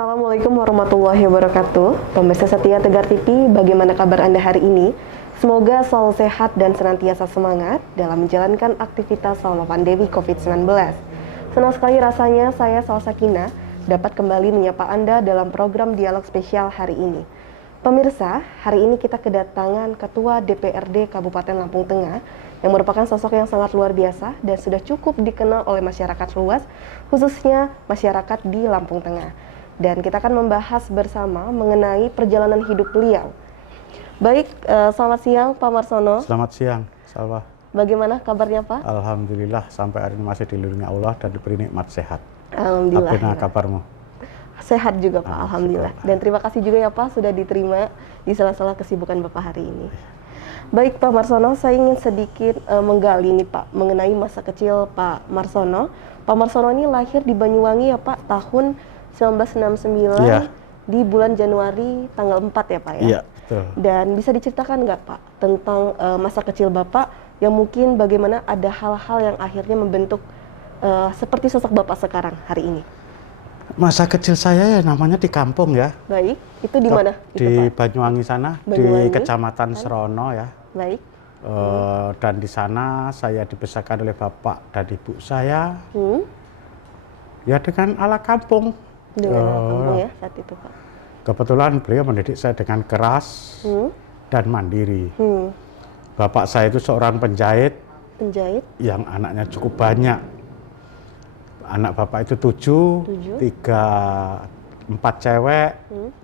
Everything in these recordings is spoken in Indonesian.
Assalamualaikum warahmatullahi wabarakatuh. Pemirsa setia Tegar TV, bagaimana kabar Anda hari ini? Semoga selalu sehat dan senantiasa semangat dalam menjalankan aktivitas selama pandemi COVID-19. Senang sekali rasanya saya Salsakina dapat kembali menyapa Anda dalam program dialog spesial hari ini. Pemirsa, hari ini kita kedatangan Ketua DPRD Kabupaten Lampung Tengah yang merupakan sosok yang sangat luar biasa dan sudah cukup dikenal oleh masyarakat luas, khususnya masyarakat di Lampung Tengah. Dan kita akan membahas bersama mengenai perjalanan hidup beliau. Baik, selamat siang Pak Marsono. Selamat siang, Salwa. Bagaimana kabarnya Pak? Alhamdulillah sampai hari ini masih dilindungi Allah dan diberi nikmat sehat. Alhamdulillah. Bagaimana kabarmu? Sehat juga Pak, Alhamdulillah. Dan terima kasih juga ya Pak sudah diterima di sela-sela kesibukan Bapak hari ini. Baik Pak Marsono, saya ingin sedikit menggali nih Pak mengenai masa kecil Pak Marsono. Pak Marsono ini lahir di Banyuwangi ya Pak, tahun 1969 Iya. di bulan Januari tanggal 4 ya Pak ya? Iya, betul. Dan bisa diceritakan nggak Pak tentang masa kecil Bapak yang mungkin bagaimana ada hal-hal yang akhirnya membentuk seperti sosok Bapak sekarang hari ini? Masa kecil saya ya namanya di kampung ya. Baik, itu di mana? Di Banyuwangi sana, Banyuwangi, di Kecamatan Serono ya. Baik. Dan di sana saya dibesarkan oleh bapak dan ibu saya. Ya dengan ala kampung. Dengan kampung ya saat itu Pak. Kebetulan beliau mendidik saya dengan keras dan mandiri. Bapak saya itu seorang penjahit. Penjahit. Yang anaknya cukup banyak. Anak bapak itu 7, 4 cewek,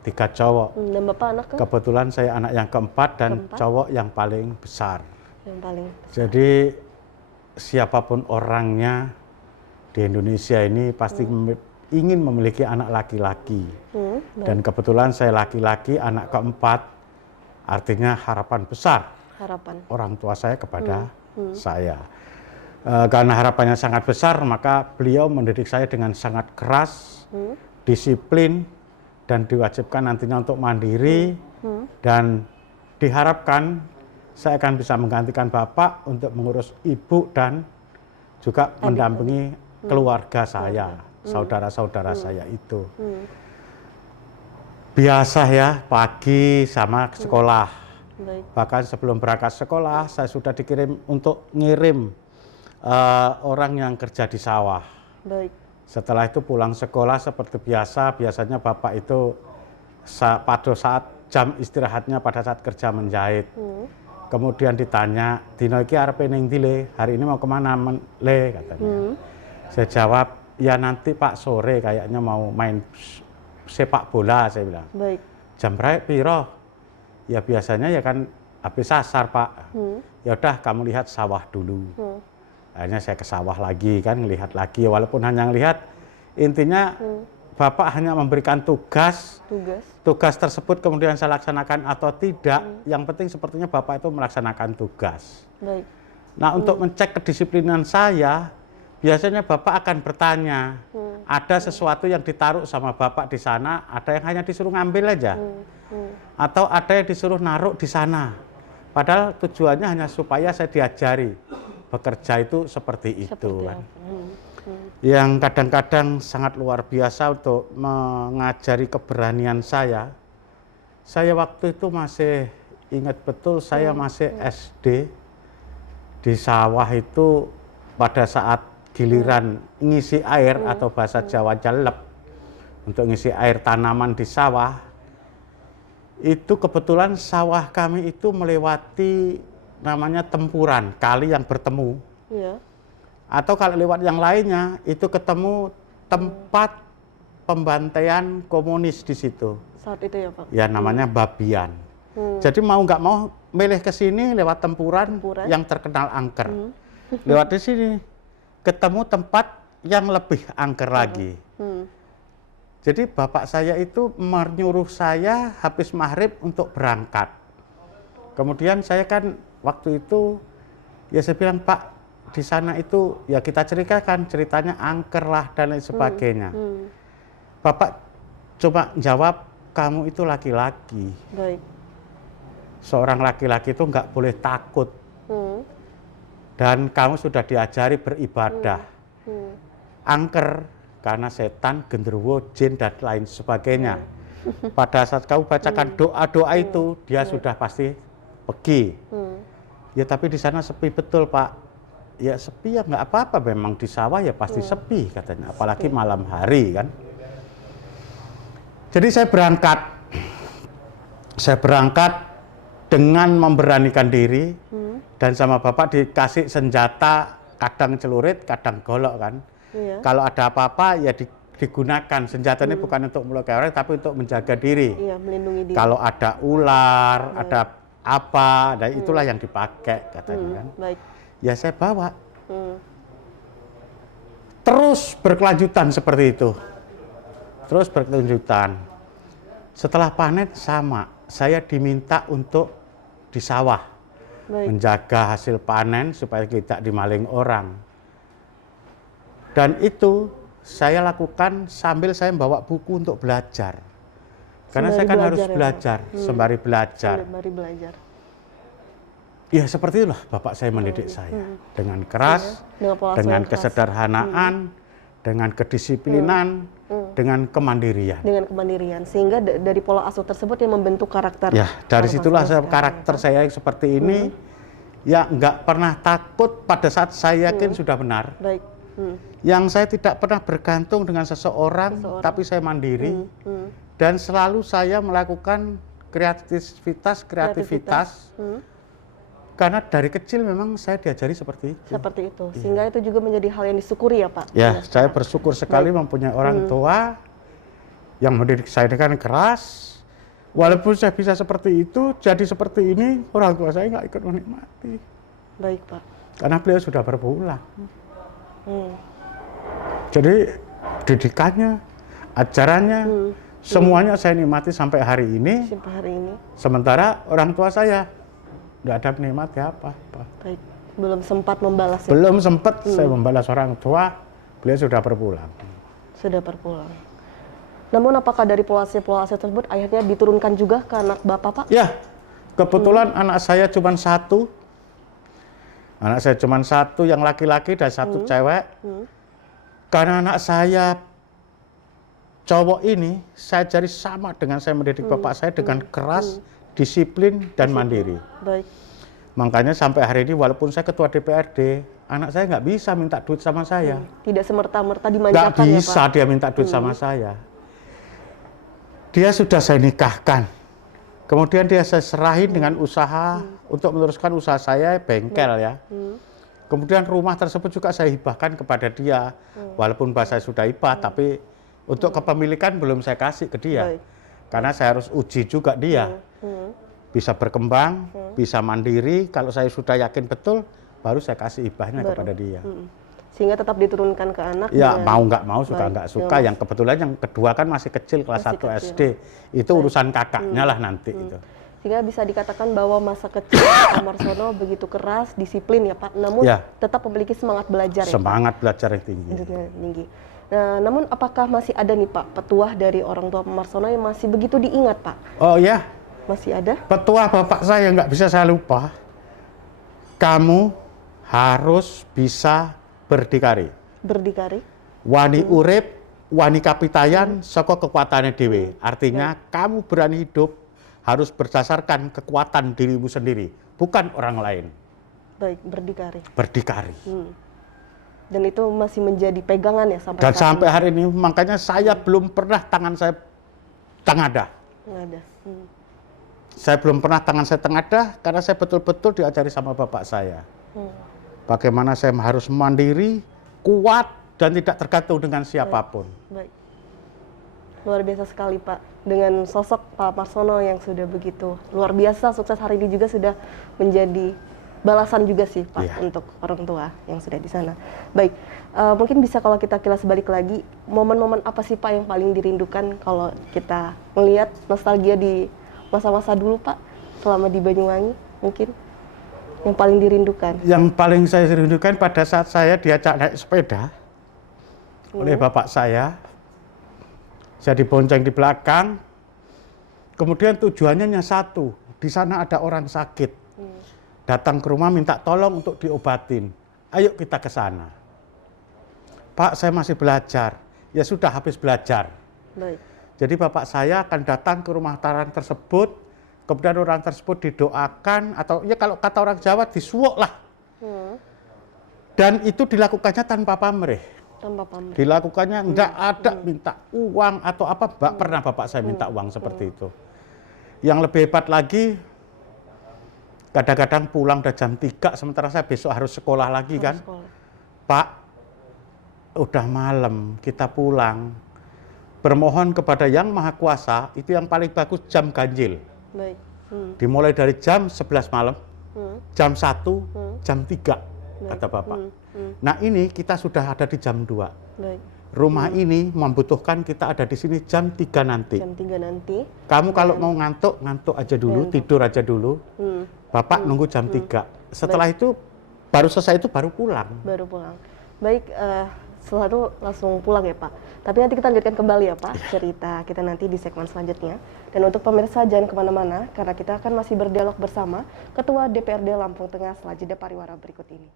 3 cowok. Dan Bapak anak ke? Kebetulan saya anak yang keempat dan cowok yang paling besar. Yang paling besar. Jadi siapapun orangnya di Indonesia ini pasti ingin memiliki anak laki-laki. Dan kebetulan saya laki-laki, anak keempat, artinya harapan besar. Harapan orang tua saya kepada saya. Karena harapannya sangat besar, maka beliau mendidik saya dengan sangat keras, disiplin, dan diwajibkan nantinya untuk mandiri, dan diharapkan saya akan bisa menggantikan bapak untuk mengurus ibu dan juga mendampingi keluarga saya, saudara-saudara saya itu. Biasa ya, pagi sama sekolah. Baik. Bahkan sebelum berangkat sekolah, saya sudah dikirim untuk ngirim orang yang kerja di sawah. Baik. Setelah itu pulang sekolah seperti biasa, biasanya bapak itu pada saat jam istirahatnya pada saat kerja menjahit. Kemudian ditanya, "Dino iki arepe ning ndi le? Hari ini mau kemana le?" katanya. Saya jawab, "Ya nanti Pak sore kayaknya mau main sepak bola," saya bilang. Baik. "Jam berapa piro?" "Ya biasanya ya kan habis asar Pak." "Ya udah kamu lihat sawah dulu." Akhirnya saya ke sawah lagi kan, ngelihat lagi, walaupun hanya ngelihat, intinya bapak hanya memberikan tugas tersebut kemudian saya laksanakan atau tidak, yang penting sepertinya bapak itu melaksanakan tugas. Baik. Nah untuk mencek kedisiplinan saya, biasanya bapak akan bertanya, ada sesuatu yang ditaruh sama bapak di sana, ada yang hanya disuruh ngambil aja, atau ada yang disuruh naruh di sana, padahal tujuannya hanya supaya saya diajari bekerja itu seperti itu kan. Yang kadang-kadang sangat luar biasa untuk mengajari keberanian saya. Saya waktu itu masih ingat betul, saya masih SD di sawah itu pada saat giliran ngisi air atau bahasa Jawa jalep untuk ngisi air tanaman di sawah. Itu kebetulan sawah kami itu melewati namanya tempuran, kali yang bertemu. Iya. Atau kalau lewat yang lainnya, itu ketemu tempat pembantaian komunis di situ. Saat itu ya Pak? Ya namanya Babian. Jadi mau nggak mau milih ke sini lewat tempuran yang terkenal angker. Lewat di sini, ketemu tempat yang lebih angker lagi. Jadi bapak saya itu menyuruh saya habis maghrib untuk berangkat. Kemudian saya kan waktu itu, ya saya bilang, "Pak, di sana itu ya kita ceritakan, ceritanya angker lah dan lain sebagainya." Bapak coba jawab, "Kamu itu laki-laki. Baik. Seorang laki-laki itu nggak boleh takut. Dan kamu sudah diajari beribadah. Angker karena setan, genderuwo, jin, dan lain sebagainya. Pada saat kamu bacakan doa-doa itu, dia sudah pasti pergi. Ya tapi di sana sepi betul Pak. Ya sepi ya nggak apa-apa, memang di sawah ya pasti sepi katanya, apalagi malam hari kan. Jadi saya berangkat dengan memberanikan diri, dan sama Bapak dikasih senjata, kadang celurit, kadang golok kan. Kalau ada apa-apa ya digunakan senjata ini bukan untuk melukai orang, tapi untuk menjaga diri. Melindungi diri. Kalau ada ular, ada apa, dan itulah yang dipakai katanya kan. Baik. Ya saya bawa. Terus berkelanjutan seperti itu. Terus berkelanjutan. Setelah panen sama, saya diminta untuk di sawah. Menjaga hasil panen supaya tidak dimaling orang. Dan itu saya lakukan sambil saya membawa buku untuk belajar. Karena saya kan harus belajar, sembari belajar. Ya seperti itulah Bapak saya mendidik saya. Dengan keras, dengan kesederhanaan, dengan kedisiplinan, dengan kemandirian. Dengan kemandirian, sehingga dari pola asuh tersebut yang membentuk karakter. Ya, dari situlah karakter saya seperti ini. Ya nggak pernah takut pada saat saya yakin sudah benar. Baik. Yang saya tidak pernah bergantung dengan seseorang, tapi saya mandiri. Dan selalu saya melakukan kreativitas. Karena dari kecil memang saya diajari seperti itu. Seperti itu, sehingga itu juga menjadi hal yang disyukuri ya Pak? Ya, saya bersyukur sekali mempunyai orang tua yang mendidik saya dengan keras. Walaupun saya bisa seperti itu, jadi seperti ini, orang tua saya nggak ikut menikmati. Baik Pak. Karena beliau sudah berpulang. Jadi didikannya, ajarannya, semuanya saya nikmati sampai hari ini. Sampai hari ini. Sementara orang tua saya nggak ada menikmati apa-apa. Baik. Belum sempat membalas. Belum sempat saya membalas orang tua, beliau sudah berpulang. Sudah berpulang. Namun apakah dari pola asuh tersebut akhirnya diturunkan juga ke anak Bapak Pak? Ya, kebetulan anak saya cuma satu. Anak saya cuma satu yang laki-laki dan satu cewek. Karena anak saya cowok ini, saya jadi sama dengan saya mendidik bapak saya dengan keras, disiplin, dan mandiri. Baik. Makanya sampai hari ini walaupun saya ketua DPRD, anak saya nggak bisa minta duit sama saya. Tidak semerta-merta dimanjakan. Nggak bisa dia minta duit sama saya. Dia sudah saya nikahkan. Kemudian dia saya serahin dengan usaha untuk meneruskan usaha saya, bengkel ya. Kemudian rumah tersebut juga saya hibahkan kepada dia. Walaupun bahasa sudah hibah, tapi untuk kepemilikan belum saya kasih ke dia. Karena saya harus uji juga dia. Bisa berkembang, bisa mandiri. Kalau saya sudah yakin betul, baru saya kasih hibahnya kepada dia. Sehingga tetap diturunkan ke anak. Ya mau nggak mau, suka nggak suka. Yang kebetulan yang kedua kan masih kecil, kelas 1 SD. Itu urusan kakaknya lah nanti. Itu. Sehingga bisa dikatakan bahwa masa kecil Pak Marsono begitu keras, disiplin ya Pak. Namun tetap memiliki semangat belajar. Semangat belajar yang tinggi. Nah, namun apakah masih ada nih Pak petuah dari orang tua Pak Marsono yang masih begitu diingat Pak? Oh ya. Masih ada? Petuah bapak saya nggak bisa saya lupa. Kamu harus bisa berdikari. Berdikari. Wani urip, wani kapitayan, saka kekuatannya dewe. Artinya kamu berani hidup harus berdasarkan kekuatan dirimu sendiri, bukan orang lain. Baik, berdikari. Berdikari. Dan itu masih menjadi pegangan ya sampai dan sampai hari ini. Makanya saya belum pernah tangan saya tengadah. Saya belum pernah tangan saya tengadah karena saya betul-betul diajari sama bapak saya. Bagaimana saya harus mandiri, kuat, dan tidak tergantung dengan siapapun. Baik. Luar biasa sekali Pak, dengan sosok Pak Marsono yang sudah begitu luar biasa, sukses hari ini juga sudah menjadi balasan juga sih Pak untuk orang tua yang sudah di sana. Baik, mungkin bisa kalau kita kilas balik lagi, momen-momen apa sih Pak yang paling dirindukan kalau kita melihat nostalgia di masa-masa dulu Pak, selama di Banyuwangi mungkin? Yang paling dirindukan? Yang paling saya rindukan pada saat saya diajak naik sepeda oleh bapak saya dibonceng di belakang, kemudian tujuannya hanya satu, di sana ada orang sakit, datang ke rumah minta tolong untuk diobatin, ayo kita ke sana. Pak, saya masih belajar, ya sudah habis belajar. Baik. Jadi bapak saya akan datang ke rumah orang tersebut, kemudian orang tersebut didoakan, atau ya kalau kata orang Jawa disuwuk lah. Dan itu dilakukannya tanpa pamrih. Tanpa pamrih. Dilakukannya enggak ada minta uang atau apa, enggak pernah bapak saya minta uang seperti itu. Yang lebih hebat lagi, kadang-kadang pulang udah jam 3, sementara saya besok harus sekolah lagi kan. Pak, udah malam, kita pulang. Bermohon kepada Yang Maha Kuasa, itu yang paling bagus jam ganjil. Baik. Dimulai dari jam 11 malam, jam 1, jam 3, kata Bapak. Nah ini kita sudah ada di jam 2. Baik. Rumah ini membutuhkan kita ada di sini jam 3 nanti. Jam 3 nanti. Kamu kalau mau ngantuk, ngantuk aja dulu, tidur aja dulu. Bapak nunggu jam 3. Setelah itu, baru selesai itu baru pulang. Baru pulang. Baik, setelah itu langsung pulang ya Pak. Tapi nanti kita lanjutkan kembali ya Pak, cerita kita nanti di segmen selanjutnya. Dan untuk pemirsa jangan kemana-mana, karena kita akan masih berdialog bersama Ketua DPRD Lampung Tengah setelah jeda pariwara berikut ini.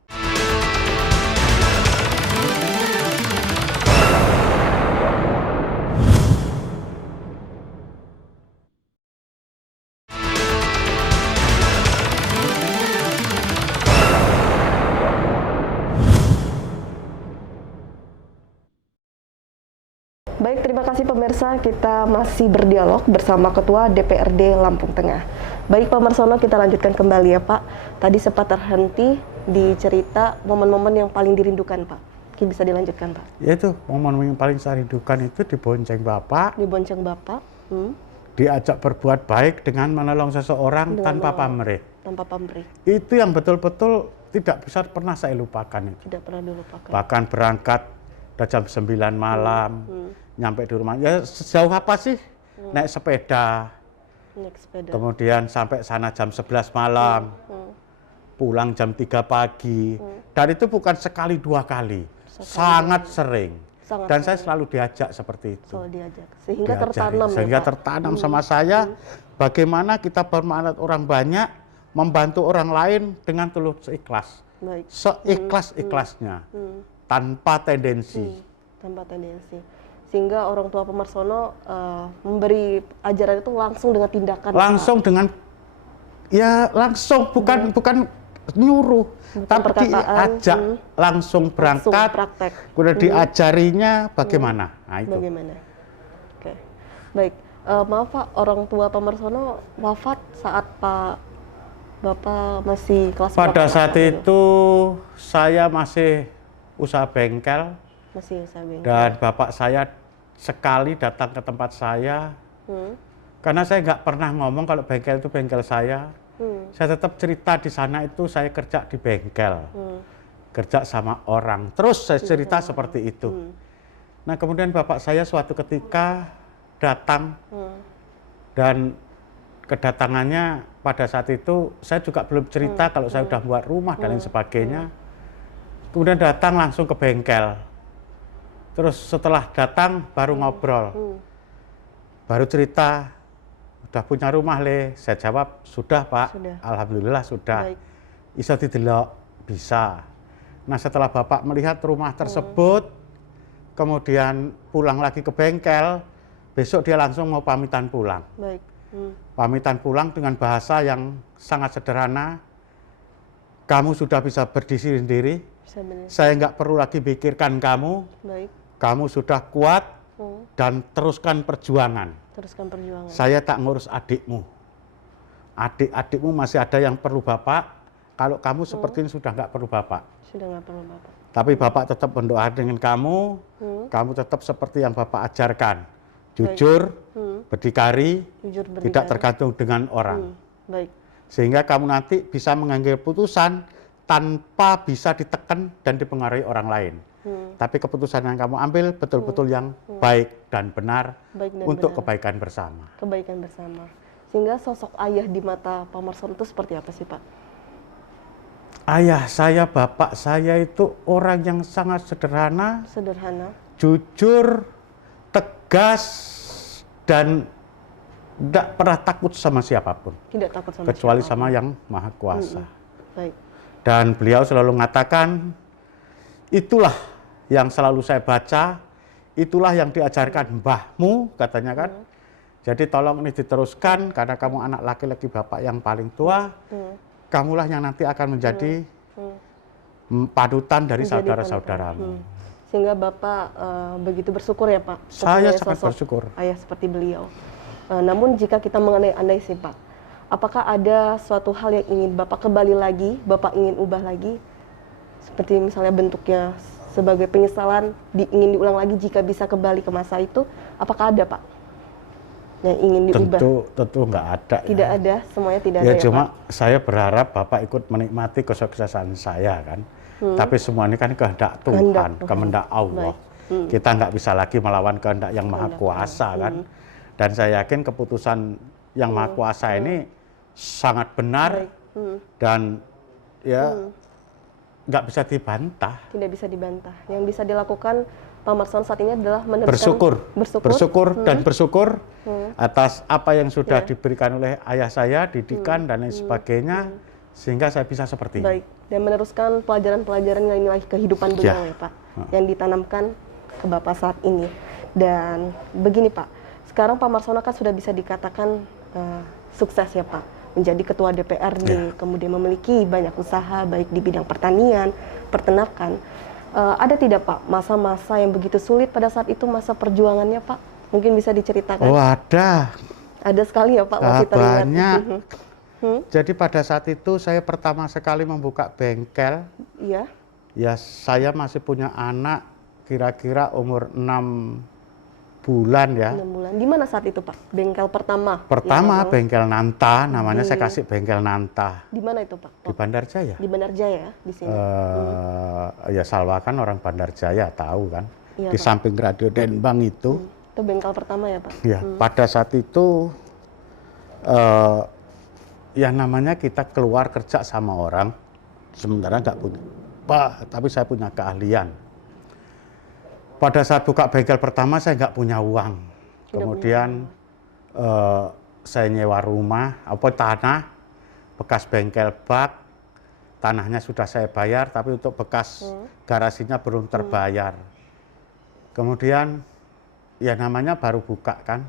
Baik, terima kasih pemirsa. Kita masih berdialog bersama Ketua DPRD Lampung Tengah. Baik Pak Marsono, kita lanjutkan kembali ya Pak. Tadi sempat terhenti di cerita momen-momen yang paling dirindukan Pak. Mungkin bisa dilanjutkan Pak. Ya itu, momen yang paling saya rindukan itu dibonceng Bapak. Dibonceng Bapak. Diajak berbuat baik dengan menolong seseorang tanpa pamrih. Tanpa pamrih. Itu yang betul-betul tidak bisa pernah saya lupakan itu. Tidak pernah dilupakan. Bahkan berangkat udah jam 9 malam, nyampe di rumah. Ya sejauh apa sih? Naik sepeda. Naik sepeda. Kemudian sampai sana jam 11 malam. Pulang jam 3 pagi. Dan itu bukan sekali 2 kali. Sangat sering. Dan saya selalu diajak seperti itu. Selalu diajak. Sehingga tertanam ya, sehingga Pak? tertanam sama saya bagaimana kita bermanfaat orang banyak, membantu orang lain dengan tulus ikhlas. Baik. Seikhlas-ikhlasnya. Tanpa tendensi. Tanpa tendensi. Sehingga orang tua Pak Marsono memberi ajaran itu langsung dengan tindakan. Langsung Pak. dengan, ya langsung, bukan nyuruh, tapi diajak langsung berangkat, langsung praktek. Kemudian diajarinya bagaimana. Nah, itu. Bagaimana? Oke. Baik, maaf Pak, orang tua Pak Marsono wafat saat Bapak masih kelas berapa? Pada saat itu saya masih usaha bengkel. Masih usaha bengkel. Dan bapak saya sekali datang ke tempat saya, karena saya nggak pernah ngomong kalau bengkel itu bengkel saya. Saya tetap cerita di sana itu saya kerja di bengkel, kerja sama orang. Terus saya cerita seperti itu. Nah kemudian bapak saya suatu ketika datang, dan kedatangannya pada saat itu saya juga belum cerita kalau saya udah buat rumah dan lain sebagainya. Kemudian datang langsung ke bengkel. Terus setelah datang baru ngobrol, baru cerita, udah punya rumah Le? Saya jawab, sudah Pak, sudah. Alhamdulillah sudah. Baik. Bisa didelok, bisa. Nah setelah Bapak melihat rumah tersebut, kemudian pulang lagi ke bengkel, besok dia langsung mau pamitan pulang. Baik. Pamitan pulang dengan bahasa yang sangat sederhana, kamu sudah bisa berdiri sendiri, saya nggak perlu lagi pikirkan kamu. Baik. Kamu sudah kuat dan teruskan perjuangan. Teruskan perjuangan. Saya tak ngurus adikmu. Adik-adikmu masih ada yang perlu Bapak. Kalau kamu seperti ini sudah nggak perlu Bapak. Sudah nggak perlu Bapak. Tapi Bapak tetap berdoa dengan kamu. Kamu tetap seperti yang Bapak ajarkan. Jujur, berdikari, tidak tergantung dengan orang. Baik. Sehingga kamu nanti bisa mengambil putusan tanpa bisa ditekan dan dipengaruhi orang lain. Tapi keputusan yang kamu ambil betul-betul yang baik dan benar untuk kebaikan bersama. Kebaikan bersama. Sehingga sosok ayah di mata Pak Marsono itu seperti apa sih Pak? Ayah saya, bapak saya itu orang yang sangat sederhana, jujur, tegas, dan tidak pernah takut sama siapapun. Tidak takut sama kecuali siapapun. sama Yang Maha Kuasa. Baik. Dan beliau selalu mengatakan, itulah yang selalu saya baca, itulah yang diajarkan mbahmu, katanya kan. Jadi tolong ini diteruskan, karena kamu anak laki-laki bapak yang paling tua, kamulah yang nanti akan menjadi panutan dari saudara-saudaramu. Sehingga Bapak begitu bersyukur ya Pak? Saya sangat bersyukur. Ayah seperti beliau. Namun jika kita mengandai-andai sih Pak, apakah ada suatu hal yang ingin Bapak kembali lagi, Bapak ingin ubah lagi? Seperti misalnya bentuknya sebagai penyesalan, ingin diulang lagi jika bisa kembali ke masa itu, apakah ada Pak? Yang ingin diubah? Tentu nggak ada. Tidak ada, semuanya tidak ada Ya ya cuma Pak? saya berharap Bapak ikut menikmati kesuksesan saya kan. Tapi semua ini kan kehendak Tuhan, kehendak Allah. Kita nggak bisa lagi melawan kehendak yang maha kuasa kan. Dan saya yakin keputusan yang maha kuasa ini sangat benar dan ya nggak bisa dibantah. Tidak bisa dibantah. Yang bisa dilakukan Pak Marsono saat ini adalah meneruskan bersyukur dan bersyukur atas apa yang sudah diberikan oleh ayah saya, didikan dan lain sebagainya, sehingga saya bisa seperti ini. Baik, dan meneruskan pelajaran-pelajaran nilai-nilai kehidupan beliau ya Pak, yang ditanamkan ke Bapak saat ini. Dan begini Pak, sekarang Pak Marsono kan sudah bisa dikatakan sukses ya Pak, menjadi ketua DPRD, kemudian memiliki banyak usaha baik di bidang pertanian, peternakan. Ada tidak Pak masa-masa yang begitu sulit pada saat itu, masa perjuangannya Pak? Mungkin bisa diceritakan. Oh ada. Ada sekali ya Pak, masih terlihat. Banyak. Jadi pada saat itu saya pertama sekali membuka bengkel. Iya. Ya saya masih punya anak kira-kira umur 6 bulan ya. 6 bulan. Di mana saat itu Pak? Bengkel pertama? Pertama bengkel Nanta, namanya saya kasih bengkel Nanta. Di mana itu Pak? Di Bandar Jaya. Di Bandar Jaya di sini. Ya Salwa kan orang Bandar Jaya tahu kan. Iya, di Pak. samping Radio Denbang itu. Itu bengkel pertama ya Pak? Ya, pada saat itu ya namanya kita keluar kerja sama orang, sementara nggak punya Pak, tapi saya punya keahlian. Pada saat buka bengkel pertama saya nggak punya uang. Kemudian saya nyewa rumah, tanah, bekas bengkel bak, tanahnya sudah saya bayar, tapi untuk bekas garasinya belum terbayar. Kemudian ya namanya baru buka kan.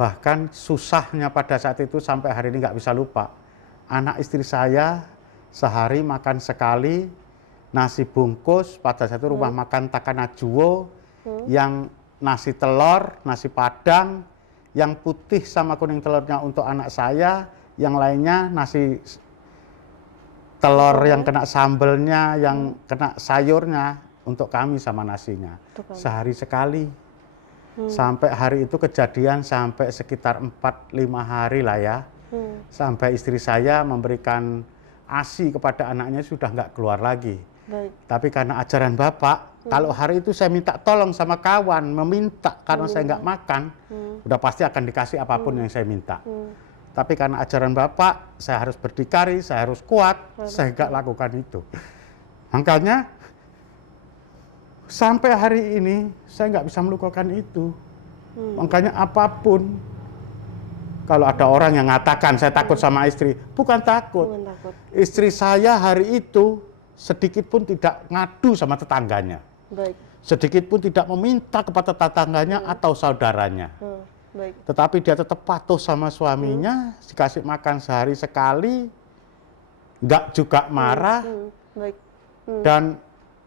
Bahkan susahnya pada saat itu sampai hari ini nggak bisa lupa. Anak istri saya sehari makan sekali nasi bungkus, pada saat itu rumah makan Takanajuwo, yang nasi telur, nasi padang, yang putih sama kuning telurnya untuk anak saya, yang lainnya nasi telur yang kena sambelnya, yang kena sayurnya untuk kami sama nasinya. Sehari sekali. Sampai hari itu kejadian sampai sekitar 4-5 hari lah ya. Sampai istri saya memberikan ASI kepada anaknya sudah nggak keluar lagi. Baik. Tapi karena ajaran Bapak, kalau hari itu saya minta tolong sama kawan, meminta karena saya nggak makan, udah pasti akan dikasih apapun yang saya minta. Tapi karena ajaran Bapak, saya harus berdikari, saya harus kuat, saya nggak lakukan itu. Makanya sampai hari ini saya nggak bisa melakukan itu. Makanya apapun, kalau ada orang yang mengatakan saya takut sama istri, bukan takut. Bukan takut. Istri saya hari itu sedikit pun tidak ngadu sama tetangganya. Baik. Sedikit pun tidak meminta kepada tetangganya atau saudaranya. Baik. Tetapi dia tetap patuh sama suaminya, dikasih makan sehari sekali, nggak juga marah. Baik. Dan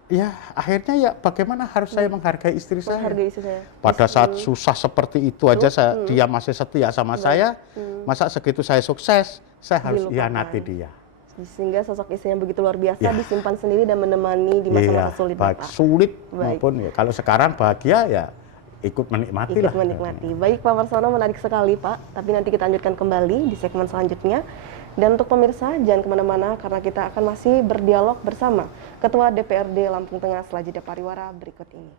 ya akhirnya ya bagaimana harus saya menghargai istri saya. Menghargai istri saya. Pada saat susah seperti itu aja dia masih setia sama saya, masa segitu saya sukses, saya harus hianati dia. Sehingga sosok istri yang begitu luar biasa disimpan sendiri dan menemani di masa-masa sulit baik Bapak. Sulit maupun ya kalau sekarang bahagia ya ikut menikmati lah. Ikut menikmati. Baik Pak Marsono, menarik sekali Pak. Tapi nanti kita lanjutkan kembali di segmen selanjutnya. Dan untuk pemirsa jangan kemana-mana karena kita akan masih berdialog bersama Ketua DPRD Lampung Tengah setelah jeda pariwara berikut ini.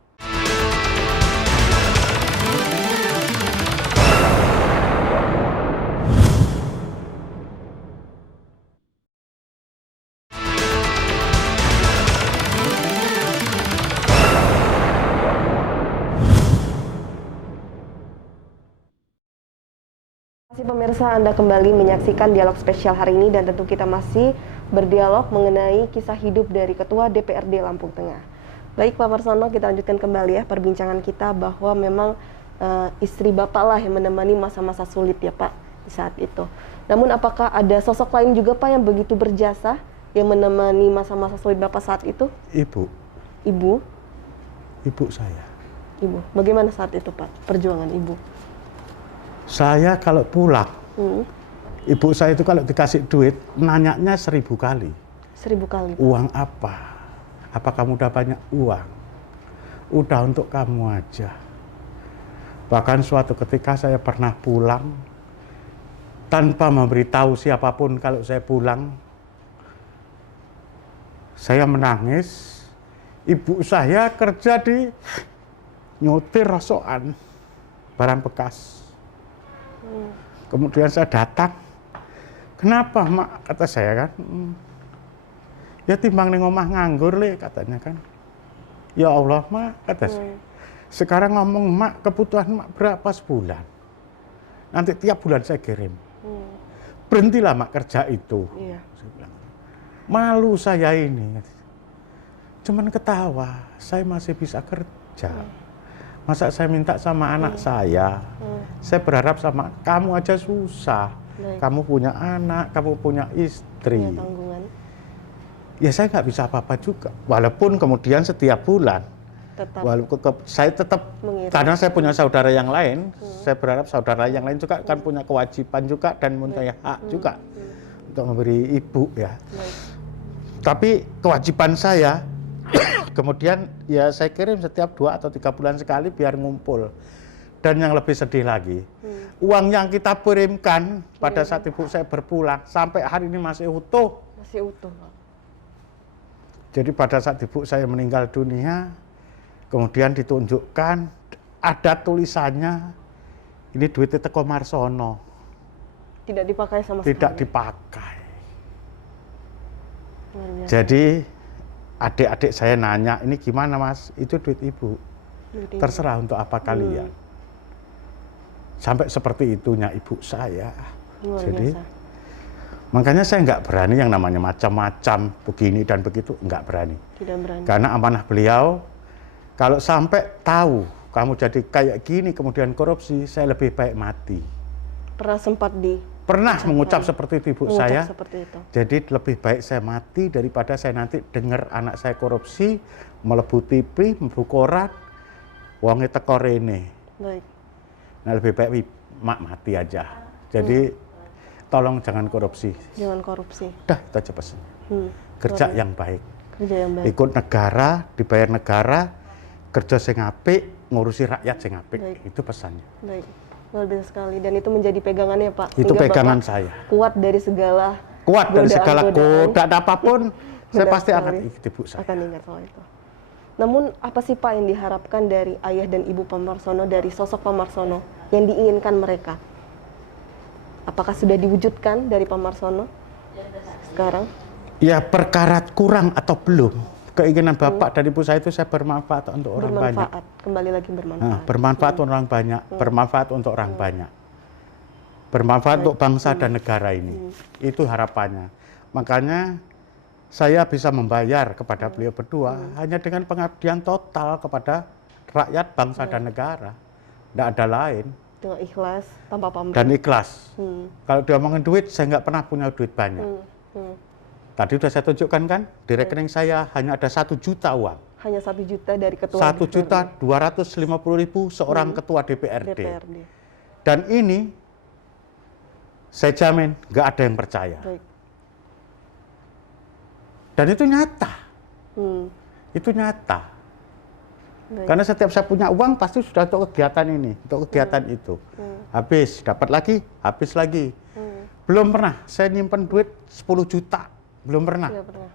Pemirsa, Anda kembali menyaksikan dialog spesial hari ini dan tentu kita masih berdialog mengenai kisah hidup dari Ketua DPRD Lampung Tengah. Baik Pak Marsono, kita lanjutkan kembali ya perbincangan kita bahwa memang istri Bapak lah yang menemani masa-masa sulit ya Pak di saat itu. Namun apakah ada sosok lain juga Pak yang begitu berjasa yang menemani masa-masa sulit Bapak saat itu? Ibu. Ibu? Ibu saya. Ibu. Bagaimana saat itu Pak perjuangan Ibu? Saya kalau pulang, ibu saya itu kalau dikasih duit, nanyanya 1000 kali. 1000 kali Pak. Uang apa? Apa kamu udah banyak uang? Udah untuk kamu aja. Bahkan suatu ketika saya pernah pulang, tanpa memberitahu siapapun kalau saya pulang, saya menangis. Ibu saya kerja di nyotir rosokan, barang bekas. Kemudian saya datang, kenapa mak, kata saya kan, ya timbang ning omah nganggur le, katanya kan. Ya Allah mak, kata saya, sekarang ngomong mak, kebutuhan mak berapa sebulan, nanti tiap bulan saya kirim. Berhentilah mak kerja itu. Iya. Saya bilang, malu saya ini, cuman ketawa, saya masih bisa kerja. Masa saya minta sama anak saya berharap sama kamu aja susah. Baik. Kamu punya anak, kamu punya istri. Punya tanggungan. Ya saya nggak bisa apa-apa juga. Walaupun kemudian setiap bulan, Tetap saya tetap, mengirim. karena saya punya saudara yang lain, saya berharap saudara yang lain juga kan punya kewajiban juga dan punya hak juga untuk memberi ibu ya. Baik. Tapi kewajiban saya, kemudian ya saya kirim setiap 2 atau 3 bulan sekali biar ngumpul. Dan yang lebih sedih lagi, uang yang kita kirimkan pada saat ibu saya berpulang sampai hari ini masih utuh. Masih utuh Pak. Jadi pada saat ibu saya meninggal dunia, kemudian ditunjukkan ada tulisannya, ini duitnya teko Marsono. Tidak dipakai sama Tidak sekali. dipakai. Luar biasa. Jadi adik-adik saya nanya, ini gimana mas? Itu duit ibu. Duit Ibu. Terserah untuk apa kalian. Sampai seperti itunya ibu saya. Luar Jadi biasa. makanya saya nggak berani yang namanya macam-macam begini dan begitu, nggak berani. Tidak berani. Karena amanah beliau, kalau sampai tahu kamu jadi kayak gini kemudian korupsi, saya lebih baik mati. Pernah sempat Pernah mengucap seperti itu ibu mengucap saya. seperti itu. Jadi lebih baik saya mati daripada saya nanti dengar anak saya korupsi, melebu TV, melebu koran, uangnya teko rene. Baik. Nah lebih baik mak mati aja. Jadi tolong jangan korupsi. Jangan korupsi. Dah itu aja pesannya. Kerja Luar yang baik. Kerja yang baik. Ikut negara, dibayar negara, kerja sing apik, ngurusi rakyat sing apik. Baik. Itu pesannya. Baik. Luar biasa sekali. Dan itu menjadi pegangannya Pak. Itu Hingga pegangan Bapak saya. kuat dari segala Kuat dari segala godaan-godaan. godaan apapun, saya Benar pasti sekali. akan ikut ibu saya. Akan ingat soal itu. Namun apa sih Pak yang diharapkan dari ayah dan ibu Pak Marsono, dari sosok Pak Marsono yang diinginkan mereka? Apakah sudah diwujudkan dari Pak Marsono sekarang? Ya perkara kurang atau belum, keinginan bapak dan ibu saya itu saya bermanfaat untuk orang banyak. Bermanfaat. Kembali lagi Nah, bermanfaat. bermanfaat untuk orang banyak, bermanfaat untuk orang banyak. Bermanfaat untuk bangsa dan negara ini. Itu harapannya. Makanya saya bisa membayar kepada beliau berdua hanya dengan pengabdian total kepada rakyat, bangsa dan negara. Tidak ada lain. Dengan ikhlas, tanpa pamrih. Dan ikhlas. Kalau dia ngomongin duit, saya nggak pernah punya duit banyak. Tadi sudah saya tunjukkan kan, di rekening saya hanya ada 1 juta uang. Hanya 1 juta dari ketua 1.250.000 seorang ketua DPRD. DPRD. Dan ini saya jamin nggak ada yang percaya. Baik. Dan itu nyata. Hmm. Itu nyata. Baik. Karena setiap saya punya uang pasti sudah untuk kegiatan ini, untuk kegiatan itu. Habis, dapat lagi, habis lagi. Belum pernah saya nyimpen duit 10 juta. Belum pernah. Tidak pernah.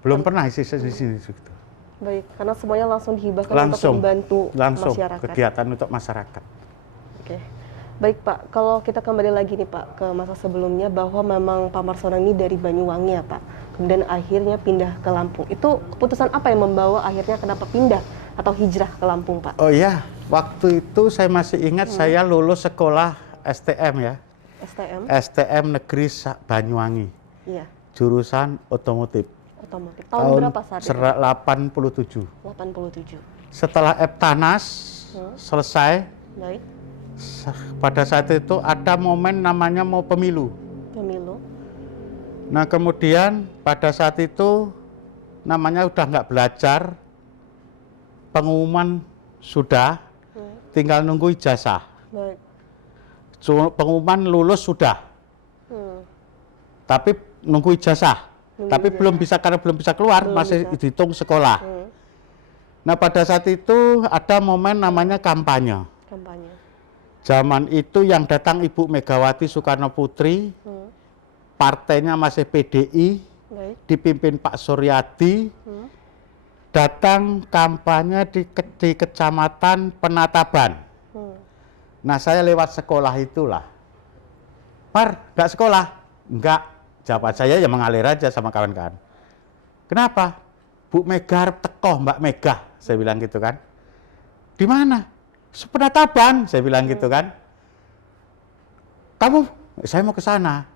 Belum pernah isi sini gitu. Baik, karena semuanya langsung dihibahkan Langsung, untuk membantu langsung masyarakat. kegiatan untuk masyarakat. Oke. Baik Pak, kalau kita kembali lagi nih Pak ke masa sebelumnya, bahwa memang Pak Marsono ini dari Banyuwangi ya Pak, kemudian akhirnya pindah ke Lampung. Itu keputusan apa yang membawa akhirnya kenapa pindah atau hijrah ke Lampung Pak? Oh iya, waktu itu saya masih ingat saya lulus sekolah STM ya, STM? STM Negeri Banyuwangi, Iya. jurusan otomotif. Otomotif. Tahun berapa saat itu? 87. 87. Setelah Eptanas selesai, Baik. pada saat itu ada momen namanya mau pemilu. Pemilu. Nah kemudian pada saat itu namanya udah nggak belajar, pengumuman sudah, tinggal nunggu ijazah. Baik. Pengumuman lulus sudah, tapi nunggu ijazah. Tapi belum bisa, karena belum bisa keluar, masih dihitung sekolah. Nah pada saat itu ada momen namanya kampanye. Kampanye. Zaman itu yang datang Ibu Megawati Soekarno Putri, partainya masih PDI, Baik. dipimpin Pak Suryadi, datang kampanye di Kecamatan Penataban. Nah saya lewat sekolah itulah. Mar, nggak sekolah? Enggak. Jawaban saya ya mengalir aja sama kawan-kawan. Kenapa? Bu Mega teko, Mbak Mega, saya bilang gitu kan. Di mana? Penataban, saya bilang gitu kan. Kamu, saya mau ke sana.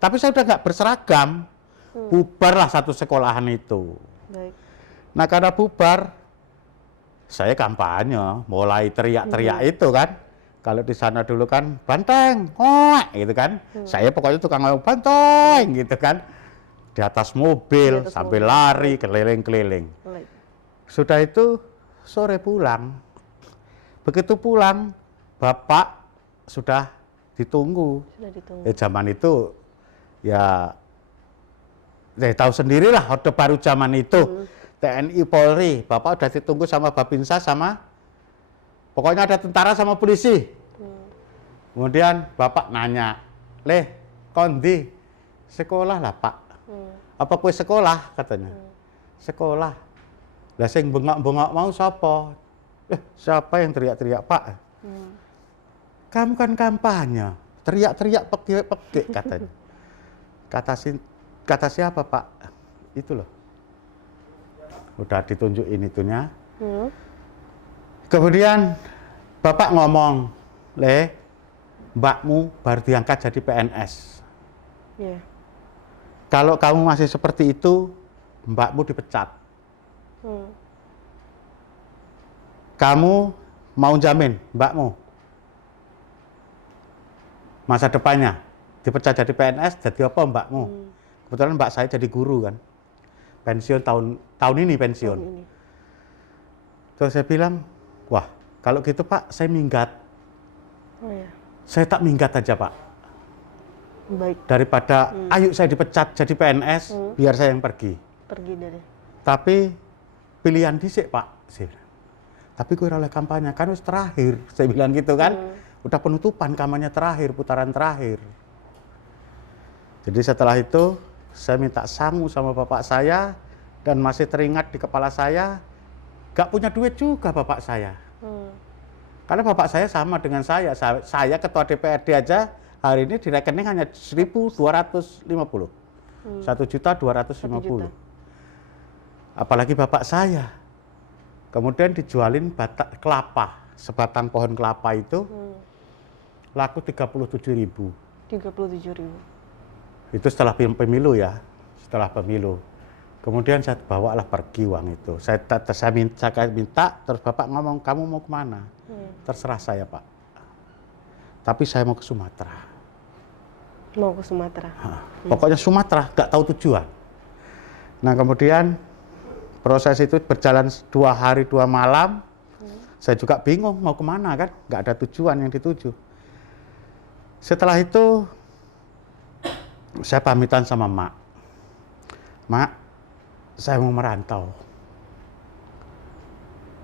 Tapi saya udah nggak berseragam. Bubarlah satu sekolahan itu. Baik. Nah karena bubar, saya kampanye, mulai teriak-teriak itu kan. Kalau di sana dulu kan banteng, gitu kan. Saya pokoknya tukang ngomong banteng gitu kan. Di atas mobil, sambil lari keliling-keliling. Sudah itu sore pulang. Begitu pulang, bapak sudah ditunggu. Sudah ditunggu. Zaman itu ya tahu sendirilah, Orde Baru zaman itu. TNI Polri, bapak udah ditunggu sama Babinsa sama pokoknya ada tentara sama polisi. Kemudian bapak nanya, "Leh, kondi sekolah lah pak." "Apa kue sekolah?" katanya. "Sekolah." Lah sing bengok-bengok mau sapa? Siapa yang teriak-teriak, Pak? "Kamu kan kampanye, teriak-teriak pekik-pekik," katanya. Kata siapa, Pak? Itu loh. Udah ditunjukin itunya. Kemudian bapak ngomong, "Le, mbakmu baru diangkat jadi PNS. Kalau kamu masih seperti itu, mbakmu dipecat. Kamu mau jamin mbakmu masa depannya dipecat jadi PNS, jadi apa mbakmu?" Kebetulan mbak saya jadi guru kan, pensiun tahun ini pensiun. Terus saya bilang, "Wah, kalau gitu Pak, saya minggat." "Saya tak minggat aja Pak. Baik. Daripada ayo saya dipecat jadi PNS, biar saya yang pergi. Pergi dari. Tapi pilihan dhisik Pak." Saya bilang. "Tapi gue oleh kampanye kan harus terakhir," saya bilang gitu kan. Udah penutupan kampanye terakhir, putaran terakhir. Jadi setelah itu saya minta sangu sama bapak saya, dan masih teringat di kepala saya, gak punya duit juga bapak saya. Karena bapak saya sama dengan saya ketua DPRD aja hari ini di rekening hanya 1.250. 1.250.000. Apalagi bapak saya. Kemudian dijualin kelapa, sebatang pohon kelapa itu laku 37.000. 37.000. Itu setelah pemilu ya, setelah pemilu. Kemudian saya bawalah pergi uang itu. Saya minta, terus bapak ngomong, "Kamu mau kemana?" "Terserah saya Pak. Tapi saya mau ke Sumatera." Mau ke Sumatera. Pokoknya Sumatera, gak tahu tujuan. Nah kemudian proses itu berjalan 2 hari 2 malam. Saya juga bingung mau kemana kan, gak ada tujuan yang dituju. Setelah itu saya pamitan sama Mak. "Mak, saya mau merantau."